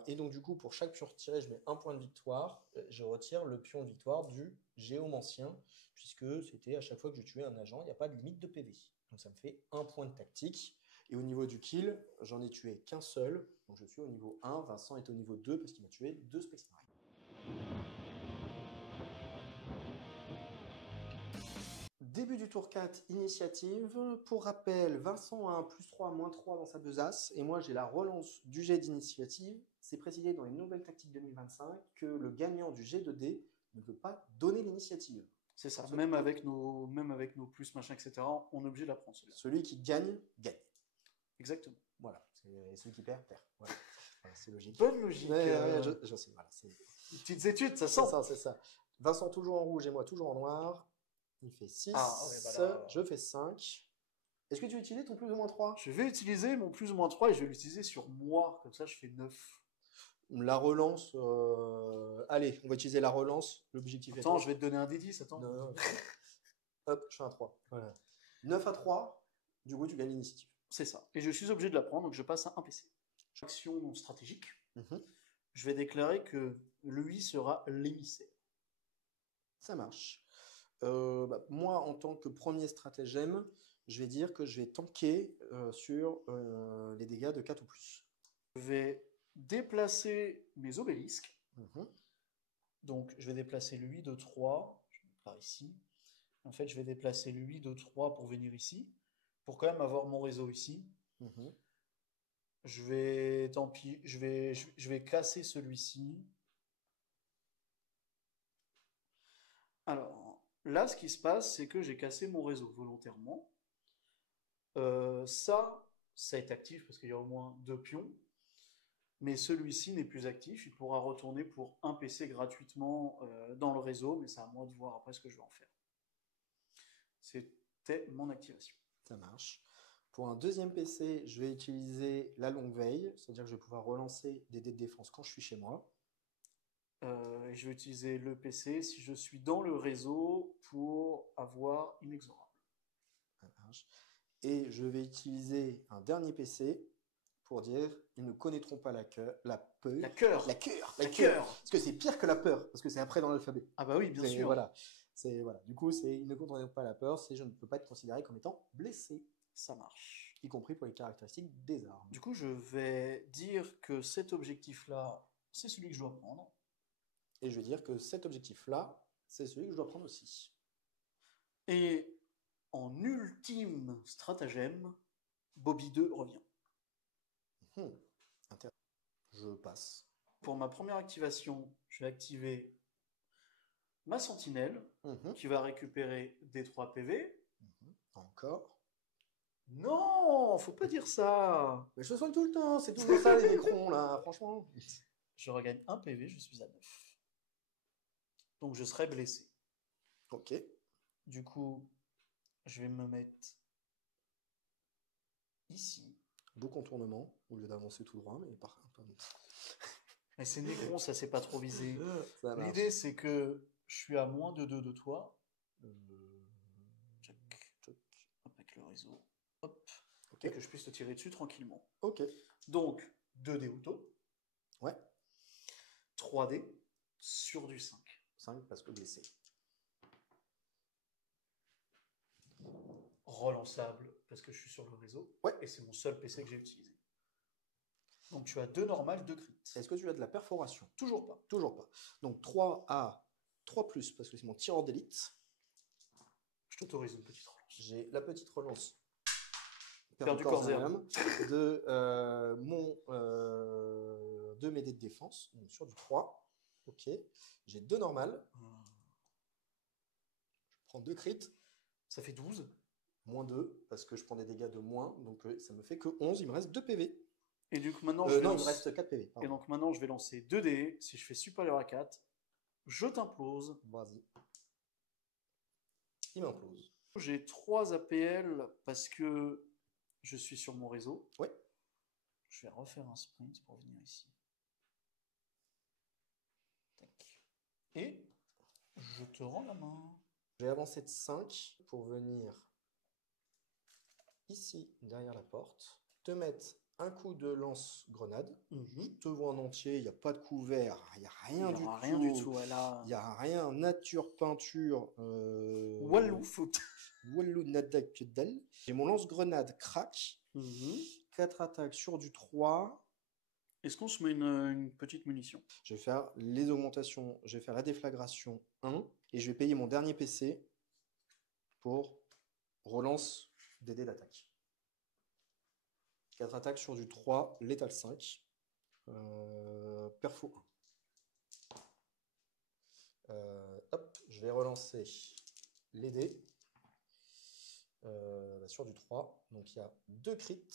Et donc, du coup, pour chaque pion retiré, je mets un point de victoire. Je retire le pion de victoire du géomancien, puisque c'était à chaque fois que je tuais un agent, il n'y a pas de limite de PV. Donc, ça me fait un point de tactique. Et au niveau du kill, j'en ai tué qu'un seul. Donc, je suis au niveau 1. Vincent est au niveau 2 parce qu'il m'a tué 2 Space Marines. Début du tour 4, initiative. Pour rappel, Vincent a un +3, -3 dans sa besace. Et moi, j'ai la relance du jet d'initiative. C'est précisé dans les nouvelles tactiques 2025 que le gagnant du jet de dés ne peut pas donner l'initiative. C'est ça. Même avec nos plus, machin, etc., on est obligé de la prendre. Celui qui gagne, gagne. Exactement. Voilà. Et celui qui perd, perd. Voilà. Voilà, c'est logique. Bonne logique. Je sais, voilà. Petites études, ça sent. C'est ça. Vincent toujours en rouge et moi toujours en noir. Il fait 6. Je fais 5. Est-ce que tu utilises ton plus ou moins 3? Je vais utiliser mon plus ou moins 3 et je vais l'utiliser sur moi. Comme ça, je fais 9. La relance. Allez, on va utiliser la relance. L'objectif est. Attends, je vais te donner un D10. Attends. Non. Hop, je fais un 3. Voilà. 9 à 3. Du coup, tu gagnes l'initiative. C'est ça. Et je suis obligé de la prendre, donc je passe à un PC. Action stratégique. Je vais déclarer que lui sera l'émissaire. Ça marche. Moi, en tant que premier stratagème, je vais dire que je vais tanker sur les dégâts de 4 ou plus. Je vais déplacer mes obélisques. Donc, je vais déplacer lui de 3. Je vais par ici. En fait, je vais déplacer lui de 3 pour venir ici. Pour quand même avoir mon réseau ici. Je vais, tant pis, je vais casser celui-ci. Alors, là, ce qui se passe, c'est que j'ai cassé mon réseau volontairement. Ça est actif parce qu'il y a au moins 2 pions. Mais celui-ci n'est plus actif. Il pourra retourner pour un PC gratuitement dans le réseau, mais c'est à moi de voir après ce que je vais en faire. C'était mon activation. Ça marche. Pour un deuxième PC, je vais utiliser la longue veille, c'est-à-dire que je vais pouvoir relancer des dés de défense quand je suis chez moi. Je vais utiliser le PC si je suis dans le réseau pour avoir inexorable. Ça marche. Et je vais utiliser un dernier PC pour dire ils ne connaîtront pas la peur. La peur. Parce que c'est pire que la peur, parce que c'est après dans l'alphabet. Ah bah oui, bien sûr. Voilà. Du coup, ils ne connaîtront pas la peur, c'est je ne peux pas être considéré comme étant blessé. Ça marche. Y compris pour les caractéristiques des armes. Du coup, je vais dire que cet objectif-là, c'est celui que je dois prendre. Et je vais dire que cet objectif-là, C'est celui que je dois prendre aussi. Et en ultime stratagème, Bobby 2 revient. Intéressant. Je passe. Pour ma première activation, je vais activer ma sentinelle qui va récupérer des 3 PV. Encore. Non, faut pas dire ça. Mais je soigne tout le temps, c'est toujours ça les Necrons là, franchement. Je regagne 1 PV, je suis à 9. Donc je serai blessé. Ok. Du coup, je vais me mettre ici. Beau contournement, au lieu d'avancer tout droit, mais par contre. Mais c'est Necron, ça c'est pas trop visé. Ça marche. L'idée c'est que je suis à moins de 2 de toi. Tchac, tchac, hop, avec le réseau. Hop. Ok. Et que je puisse te tirer dessus tranquillement. Ok. Donc, 2 dés auto. Ouais. 3 dés sur du 5. 5 parce que blessé. Relançable parce que je suis sur le réseau. Ouais. Et c'est mon seul PC que j'ai utilisé. Donc tu as 2 normales, 2 crits. Est-ce que tu as de la perforation? Toujours pas. Toujours pas. Donc 3 à 3 plus parce que c'est mon tireur d'élite. Je t'autorise une petite relance. J'ai la petite relance. Perdu corps et âme. De mes dés de défense. Donc sur du 3. Ok. J'ai 2 normales. Je prends 2 crits. Ça fait 12. Moins 2 parce que je prends des dégâts de moins. Donc ça me fait que 11. Il me reste 2 PV. Et du coup maintenant, il me reste 4 PV. Et donc maintenant je vais lancer 2 dés. Si je fais supérieur à 4, je t'implose. Vas-y. Il m'implose. J'ai 3 APL parce que je suis sur mon réseau. Ouais. Je vais refaire un sprint pour venir ici. Tac. Et je te rends la main. Je vais avancer de 5 pour venir ici, derrière la porte, te mettre un coup de lance-grenade. Je te vois en entier, il n'y a pas de couvert, il n'y a rien du tout. Rien du tout. Il n'y a rien, nature, peinture. Wallou foot. Wallou nada que dalle. J'ai mon lance-grenade crack. 4 attaques sur du 3. Est-ce qu'on se met une petite munition? Je vais faire les augmentations, je vais faire la déflagration 1 et je vais payer mon dernier PC pour relance des dés d'attaque. 4 attaques sur du 3, létal 5, perfo 1. Hop, je vais relancer les dés sur du 3. Donc il y a 2 crits.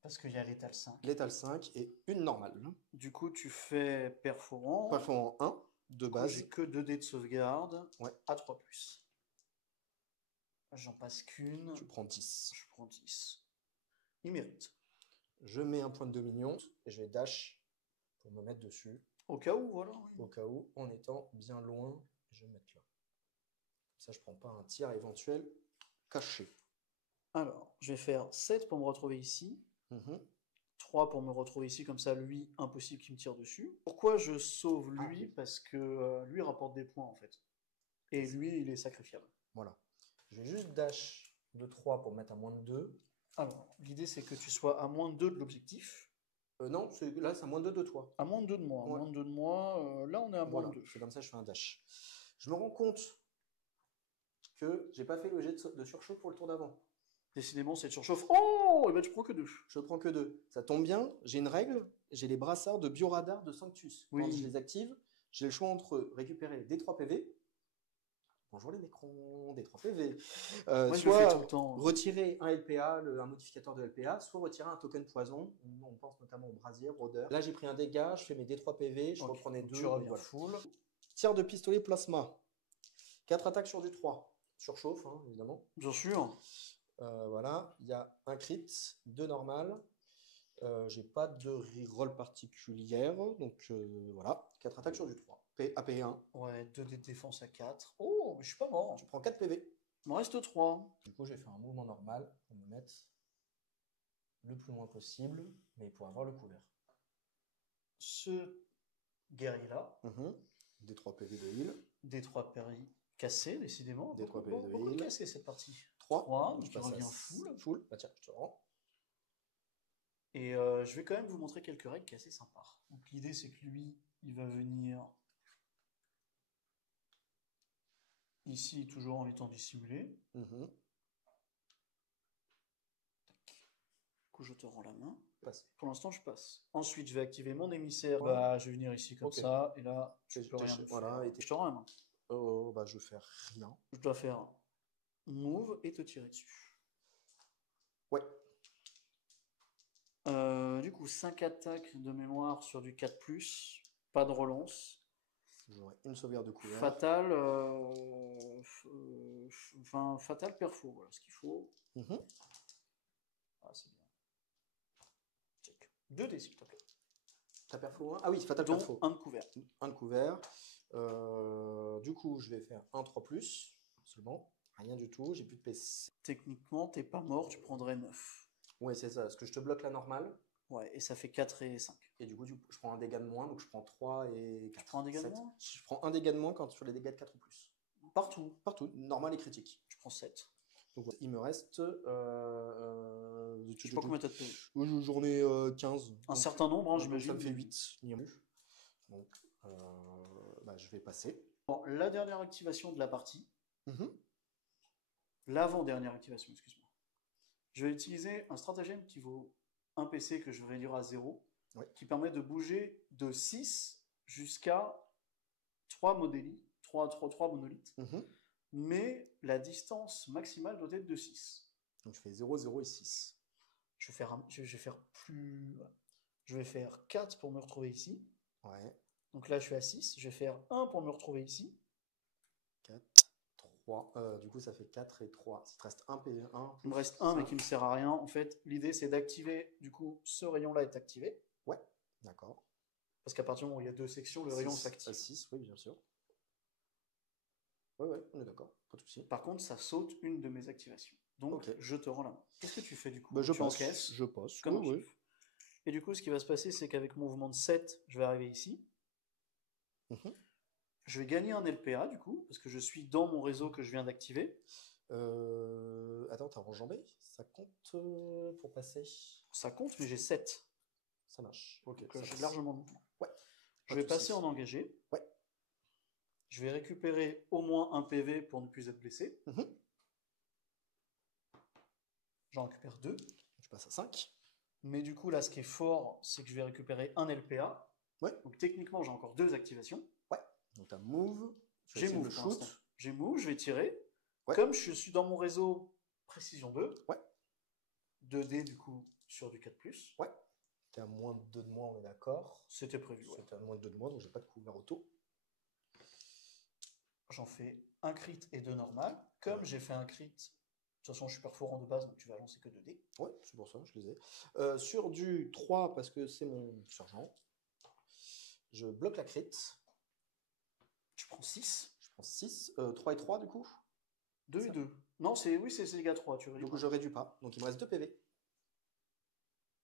Parce qu'il y a létal 5. Létal 5 et une normale. Du coup, tu fais perforant. Perforant 1 de base. J'ai que 2 dés de sauvegarde. Ouais. À 3+. J'en passe qu'une. Tu prends 10. Je prends 10. Il mérite. Je mets un point de dominion et je vais dash pour me mettre dessus. Au cas où, voilà. Oui. Au cas où, en étant bien loin, je vais me mettre là. Comme ça, je prends pas un tir éventuel caché. Alors, je vais faire 7 pour me retrouver ici. 3 pour me retrouver ici, comme ça, lui, impossible qu'il me tire dessus. Pourquoi je sauve lui? Parce que lui rapporte des points, en fait. Et lui, il est sacrifiable. Voilà. Je vais juste dash de 3 pour mettre à moins de 2. Alors, l'idée, c'est que tu sois à moins de 2 de l'objectif. Non, là, c'est à moins de 2 de toi. À moins de 2 de moi. Ouais. À moins de 2 de moi. Là, on est à moins de 2. C'est comme ça, je fais un dash. Je me rends compte que j'ai pas fait le jet de surchauffe pour le tour d'avant. Décidément, cette surchauffe. Oh, et ben tu prends que 2. Je prends que 2. Ça tombe bien, j'ai une règle, j'ai les brassards de bioradar de Sanctus. Oui. Quand je les active, j'ai le choix entre récupérer des 3 PV. Bonjour les Necrons, des 3 PV. Moi, je le soit fais tout le temps. Retirer un LPA, un modificateur de LPA, soit retirer un token poison. On pense notamment au brasier, rôdeur. Là, j'ai pris un dégât, je fais mes D3 PV, je reprenais 2. Tu reviens full. Tir de pistolet plasma. 4 attaques sur du 3. Surchauffe, hein, évidemment. Bien sûr. Voilà, il y a un crit, 2 normales. J'ai pas de reroll particulière, donc voilà. 4 attaques sur du 3. AP1. Ouais, 2 dés de défense à 4. Oh, mais je suis pas mort. Tu prends 4 PV. Il m'en reste 3. Du coup, j'ai fait un mouvement normal pour me mettre le plus loin possible, mais pour avoir le couvert. Ce guerrier-là. Des 3 PV de heal. Des 3 péris cassés, décidément. Des 3 PV de heal. Cassé cette partie. 3. Donc je reviens full. Full. Bah tiens, je te rends. Et je vais quand même vous montrer quelques règles qui sont assez sympas. Donc l'idée, c'est que lui, il va venir Ici, toujours en étant dissimulé. Mhm. Du coup, je te rends la main. Passer. Pour l'instant, je passe. Ensuite, je vais activer mon émissaire. Ouais. Bah, je vais venir ici comme Ok. ça. Et là, tu T'es- peux t'es rien chez- me voilà, faire. et t'es- Je te rends la main. Oh, bah, je fais rien. Je dois faire move et te tirer dessus. Ouais. Du coup, 5 attaques de mémoire sur du 4+, pas de relance. J'aurai une sauvegarde de couvert. Fatal, enfin, fatal perfo, voilà ce qu'il faut. Mhm. Ah, c'est bien. Check. 2 dés, s'il te plaît. T'as perfo 1? Ah oui, fatal Dont perfo. un de couvert. Un de couvert. Du coup, je vais faire un 3+, seulement. Rien du tout, j'ai plus de PC. Techniquement, t'es pas mort, tu prendrais 9. Ouais, c'est ça, parce que je te bloque la normale. Ouais, et ça fait 4 et 5. Et du coup, je prends un dégât de moins, donc je prends 3 et 4. Tu prends un dégât de 7. moins? Je prends un dégât de moins quand sur les dégâts de 4 ou plus. Partout. Partout, normal et critique. Tu prends 7. Donc voilà. Il me reste. Je sais pas combien t'as de PV. J'en ai 15. Un Donc, certain nombre, hein, donc j'imagine. ça me fait 8. Donc, bah, je vais passer. Bon, la dernière activation de la partie. Mhm. L'avant-dernière activation, excuse-moi. Je vais utiliser un stratagème qui vaut un PC que je vais réduire à 0, Ouais. qui permet de bouger de 6 jusqu'à 3 monolithes, 3 monolithes, Mhm. mais la distance maximale doit être de 6. Donc je fais 0, 0 et 6. Je vais faire 4 pour me retrouver ici. Ouais. Donc là, je suis à 6. Je vais faire 1 pour me retrouver ici. 4, 3. Du coup, ça fait 4 et 3. Il te reste un PV1. Il me reste 1, mais qui ne me sert à rien. En fait, l'idée, c'est d'activer, du coup, ce rayon-là est activé. Ouais, d'accord. Parce qu'à partir du moment où il y a 2 sections, le rayon s'active. 6, oui, bien sûr. Ouais, on est d'accord, pas de souci. Par contre, ça saute une de mes activations. Donc, Ok. je te rends la main. Qu'est-ce que tu fais du coup? Bah, je Tu passe. encaisses, Je passe. comme un Oui, oui. chef. Et du coup, ce qui va se passer, c'est qu'avec mon mouvement de 7, je vais arriver ici. Mhm. Je vais gagner un LPA, du coup, parce que je suis dans mon réseau que je viens d'activer. Attends, t'as enjambé? Ça compte pour passer? Ça compte, mais j'ai 7. Ça marche. Ok. Donc, Ça j'ai passe. largement de mouvement. Ouais. Je Pas vais de passer souci. en engagé. Ouais. Je vais récupérer au moins un PV pour ne plus être blessé. Mhm. J'en récupère 2. Je passe à 5. Mais du coup, là, ce qui est fort, c'est que je vais récupérer un LPA. Ouais. Donc techniquement, j'ai encore 2 activations. Ouais. Donc t'as move. J'ai move le pour l'instant. shoot. J'ai move, je vais tirer. Ouais. Comme je suis dans mon réseau précision 2. Ouais. 2D du coup sur du 4+. Ouais. T'es à moins de 2 de moins, on est d'accord. C'était prévu. Ouais. C'était à moins de 2 de moins, donc j'ai pas de couvert auto. J'en fais un crit et 2 normal. Comme j'ai fait un crit, de toute façon je suis perforant de base, donc tu vas lancer que 2D. Ouais, c'est pour ça, je les ai. Sur du 3, parce que c'est mon sergent, je bloque la crit. Tu prends 6. Je prends 6. 3 et 3 du coup. 2 et 2. Non, c'est dégâts 3. Tu réduis Donc pas. je réduis pas. Donc il me reste 2 PV.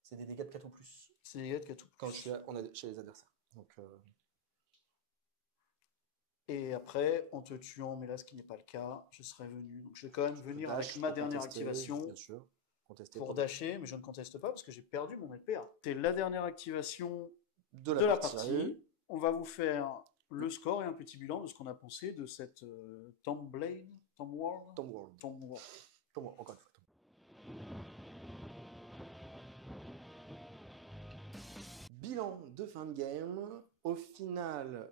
C'est des dégâts de 4 ou plus. C'est des dégâts de 4 ou plus. Quand je suis chez les adversaires. Donc, Et après, en te tuant, mais là, ce qui n'est pas le cas, je serais venu. Donc, je vais quand même venir dash, avec ma pour dernière contester, activation bien sûr. Contester pour dasher, mais je ne conteste pas parce que j'ai perdu mon LPA. C'est la dernière activation de de la partie. partie. On va vous faire le score et un petit bilan de ce qu'on a pensé de cette Tomblade, Tomworld. Encore une fois. Bilan de fin de game. Au final,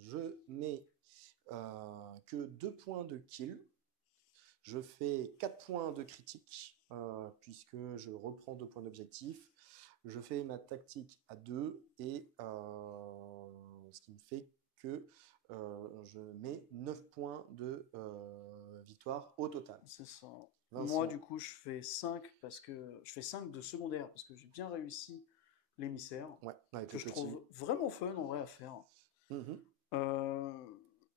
je mets que 2 points de kill. Je fais 4 points de critique, puisque je reprends 2 points d'objectif. Je fais ma tactique à 2, et ce qui me fait que je mets 9 points de victoire au total. C'est ça. Vincent. Moi, du coup, je fais 5 de secondaire parce que j'ai bien réussi l'émissaire. Ouais, avec que je trouve vraiment fun en vrai à faire.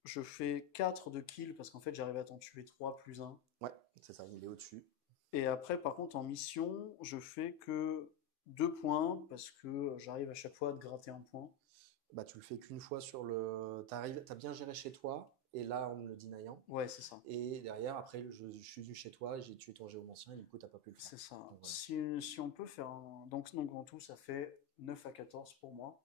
Je fais 4 de kill parce qu'en fait j'arrive à t'en tuer 3 plus 1. Ouais, c'est ça, il est au-dessus. Et après par contre en mission je fais que 2 points parce que j'arrive à chaque fois à te gratter un point. Bah tu le fais qu'une fois sur le... T'as bien géré chez toi, et là en me le denyant. Ouais, c'est ça. Et derrière, après, je suis venu chez toi, j'ai tué ton géomancien, et du coup t'as pas pu le faire. C'est ça. Donc, voilà. Si on peut faire un... Donc en tout ça fait 9 à 14 pour moi.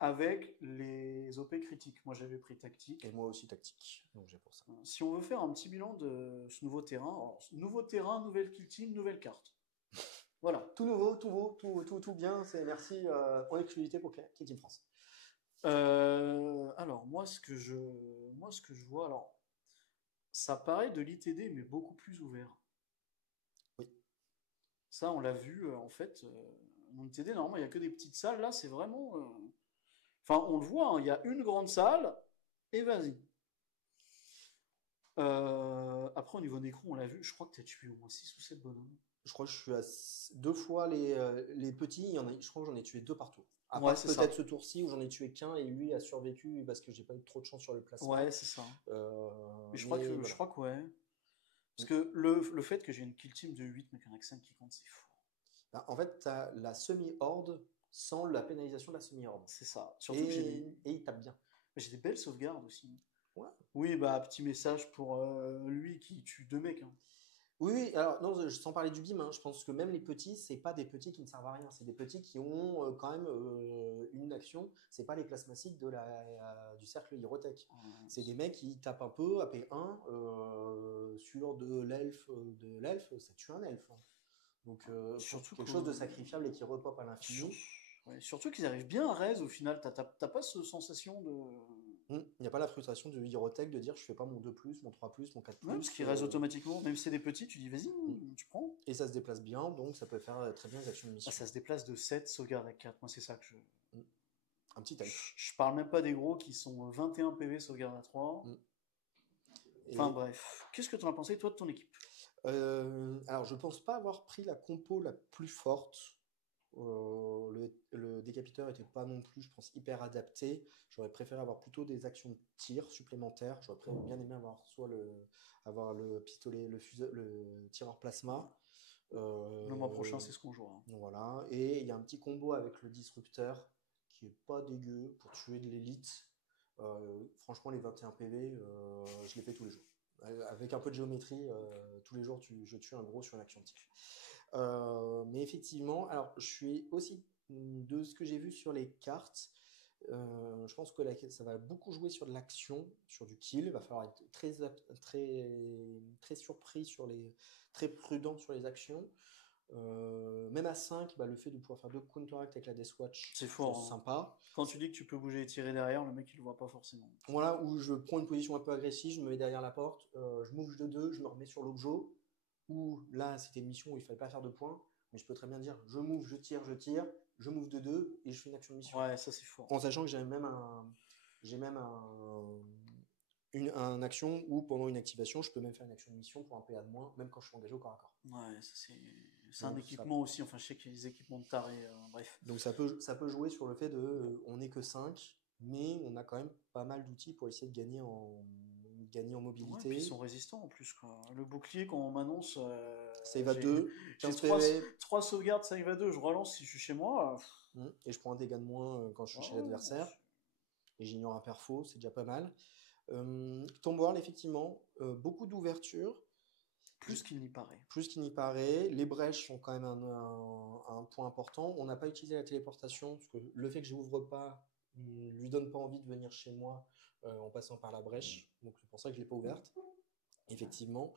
avec les OP critiques. Moi, j'avais pris tactique. Et moi aussi tactique, donc j'ai pour ça. Si on veut faire un petit bilan de ce nouveau terrain, alors, nouveau terrain, nouvelle kill team, nouvelle carte. Voilà. Tout nouveau, tout beau, tout bien. C'est merci en exclusivité pour Kill Team France. Alors, moi, ce que je vois, alors, ça paraît de l'ITD, mais beaucoup plus ouvert. Oui. Ça, on l'a vu, en fait, en ITD, normalement, il n'y a que des petites salles. Là, c'est vraiment... Enfin, on le voit, hein, il y a une grande salle, et vas-y. Après, au niveau d'écran, on l'a vu, je crois que tu as tué au moins 6 ou 7 bonhommes. Je crois que je suis à 2 fois les petits. Je crois que j'en ai tué 2 partout. À Ouais, part c'est peut-être ça. ce tour-ci où j'en ai tué qu'un et lui a survécu parce que j'ai pas eu trop de chance sur le placement. Ouais, c'est ça. Mais je crois que, voilà. ouais. Parce que le fait que j'ai une kill team de 8, mais qu'il y en a que 5 qui comptent, c'est fou. Bah, en fait, tu as la semi-horde sans la pénalisation de la semi-horde. C'est ça. Surtout que Et il tape bien. j'ai des belles sauvegardes aussi. Ouais. Oui, bah, petit message pour lui qui tue 2 mecs. Hein. Oui, alors non, sans parler du BIM, hein, je pense que même les petits, c'est pas des petits qui ne servent à rien, c'est des petits qui ont quand même une action. C'est pas les classes massiques du cercle Hirotech. C'est des mecs qui tapent un peu, AP1, sur de l'elfe, ça tue un elfe. Hein. Donc surtout quelque chose de sacrifiable et qui repop à l'infini. Ouais, surtout qu'ils arrivent bien à raise au final. T'as pas cette sensation de. Il n'y a pas la frustration de Hirotech de dire je fais pas mon 2+, mon 3+, mon 4+. Ouais, parce qu'ils raise automatiquement. Même si c'est des petits, tu dis vas-y, tu prends. Et ça se déplace bien, donc ça peut faire très bien les actions de mission. Ah, ça se déplace de 7, sauvegarde à 4. Moi, c'est ça que je. Un petit elfe. Je parle même pas des gros qui sont 21 PV sauvegarde à 3. Enfin bref. Qu'est-ce que tu en as pensé, toi, de ton équipe? Alors, je pense pas avoir pris la compo la plus forte. Le décapiteur était pas non plus, je pense, hyper adapté. J'aurais préféré avoir plutôt des actions de tir supplémentaires. J'aurais bien aimé avoir soit avoir le pistolet, le tireur plasma. Le mois prochain, c'est ce qu'on jouera. Voilà. Et il y a un petit combo avec le disrupteur qui est pas dégueu pour tuer de l'élite. Franchement, les 21 PV, je les fais tous les jours. Avec un peu de géométrie, tous les jours, je tue un gros sur une action de tir. Mais effectivement, alors je suis aussi de ce que j'ai vu sur les cartes. Je pense que ça va beaucoup jouer sur de l'action, sur du kill. Il va falloir être très surpris très prudent sur les actions. Même à 5, bah, le fait de pouvoir faire 2 counteract avec la Deathwatch, c'est fort. Hein. Sympa. Quand tu dis que tu peux bouger et tirer derrière, le mec il le voit pas forcément. Voilà, où je prends une position un peu agressive, je me mets derrière la porte, je move de 2, je me remets sur l'objet. Ou là, c'était une mission où il fallait pas faire de points, mais je peux très bien dire je move, je tire, je move de 2 et je fais une action de mission. Ouais, ça c'est fort. En sachant que j'ai même un action où pendant une activation, je peux même faire une action de mission pour un PA de moins, même quand je suis engagé au corps à corps. Ouais, c'est un équipement aussi. Enfin, je sais qu'il y a des équipements de taré. Bref. Donc ça peut jouer sur le fait de on n'est que 5, mais on a quand même pas mal d'outils pour essayer de gagner en mobilité. Ouais, puis ils sont résistants en plus. Quoi. Le bouclier, quand on m'annonce. Save à 2, j'ai 3 sauvegardes, save à 2, je relance si je suis chez moi. Et je prends un dégât de moins quand je suis chez l'adversaire. Et j'ignore un perfo, c'est déjà pas mal. Tomb World, effectivement, beaucoup d'ouverture. Plus qu'il n'y paraît. Plus qu'il n'y paraît. Les brèches sont quand même un point important. On n'a pas utilisé la téléportation, parce que le fait que je n'ouvre pas ne lui donne pas envie de venir chez moi en passant par la brèche. Donc c'est pour ça que je ne l'ai pas ouverte, effectivement.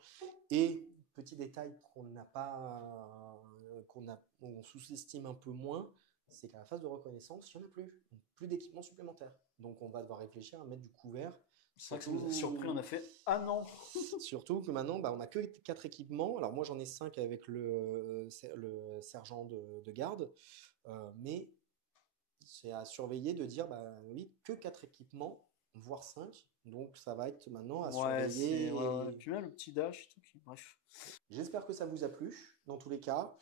Et petit détail on sous-estime un peu moins, c'est qu'à la phase de reconnaissance, il n'y en a plus. Donc, plus d'équipements supplémentaires. Donc on va devoir réfléchir à mettre du couvert. C'est vrai que ça nous a surpris, on a fait « Ah non !» Surtout que maintenant, on n'a que 4 équipements. Alors moi, j'en ai 5 avec le sergent de garde. Mais c'est à surveiller de dire, oui, que 4 équipements, voire 5. Donc ça va être maintenant à surveiller. Et puis même le petit dash et tout. Bref. J'espère que ça vous a plu, dans tous les cas.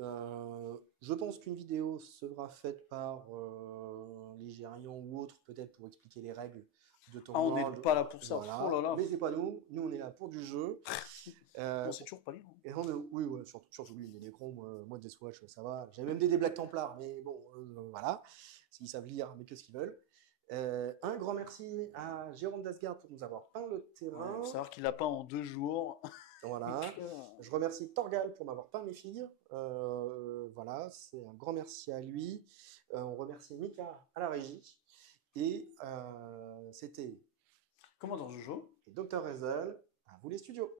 Je pense qu'une vidéo sera faite par Ligérian ou autre, peut-être pour expliquer les règles de Tomb World. On n'est pas là pour ça. Voilà. Oh là là. Mais c'est pas nous on est là pour du jeu. On sait toujours pas lire. Et oui, surtout lui, il est écran, moi Deathwatch, ça va. J'avais même des Black Templars, mais bon, voilà. Ils savent lire, mais qu'est-ce qu'ils veulent. Un grand merci à Jérôme Dasgard pour nous avoir peint le terrain. Il faut savoir qu'il l'a peint en 2 jours. Voilà. Donc, Je remercie Torgal pour m'avoir peint mes figues. Voilà, c'est un grand merci à lui. On remercie Mika à la régie. Et c'était Commandant Jojo. Dr. Rezel. À vous les studios.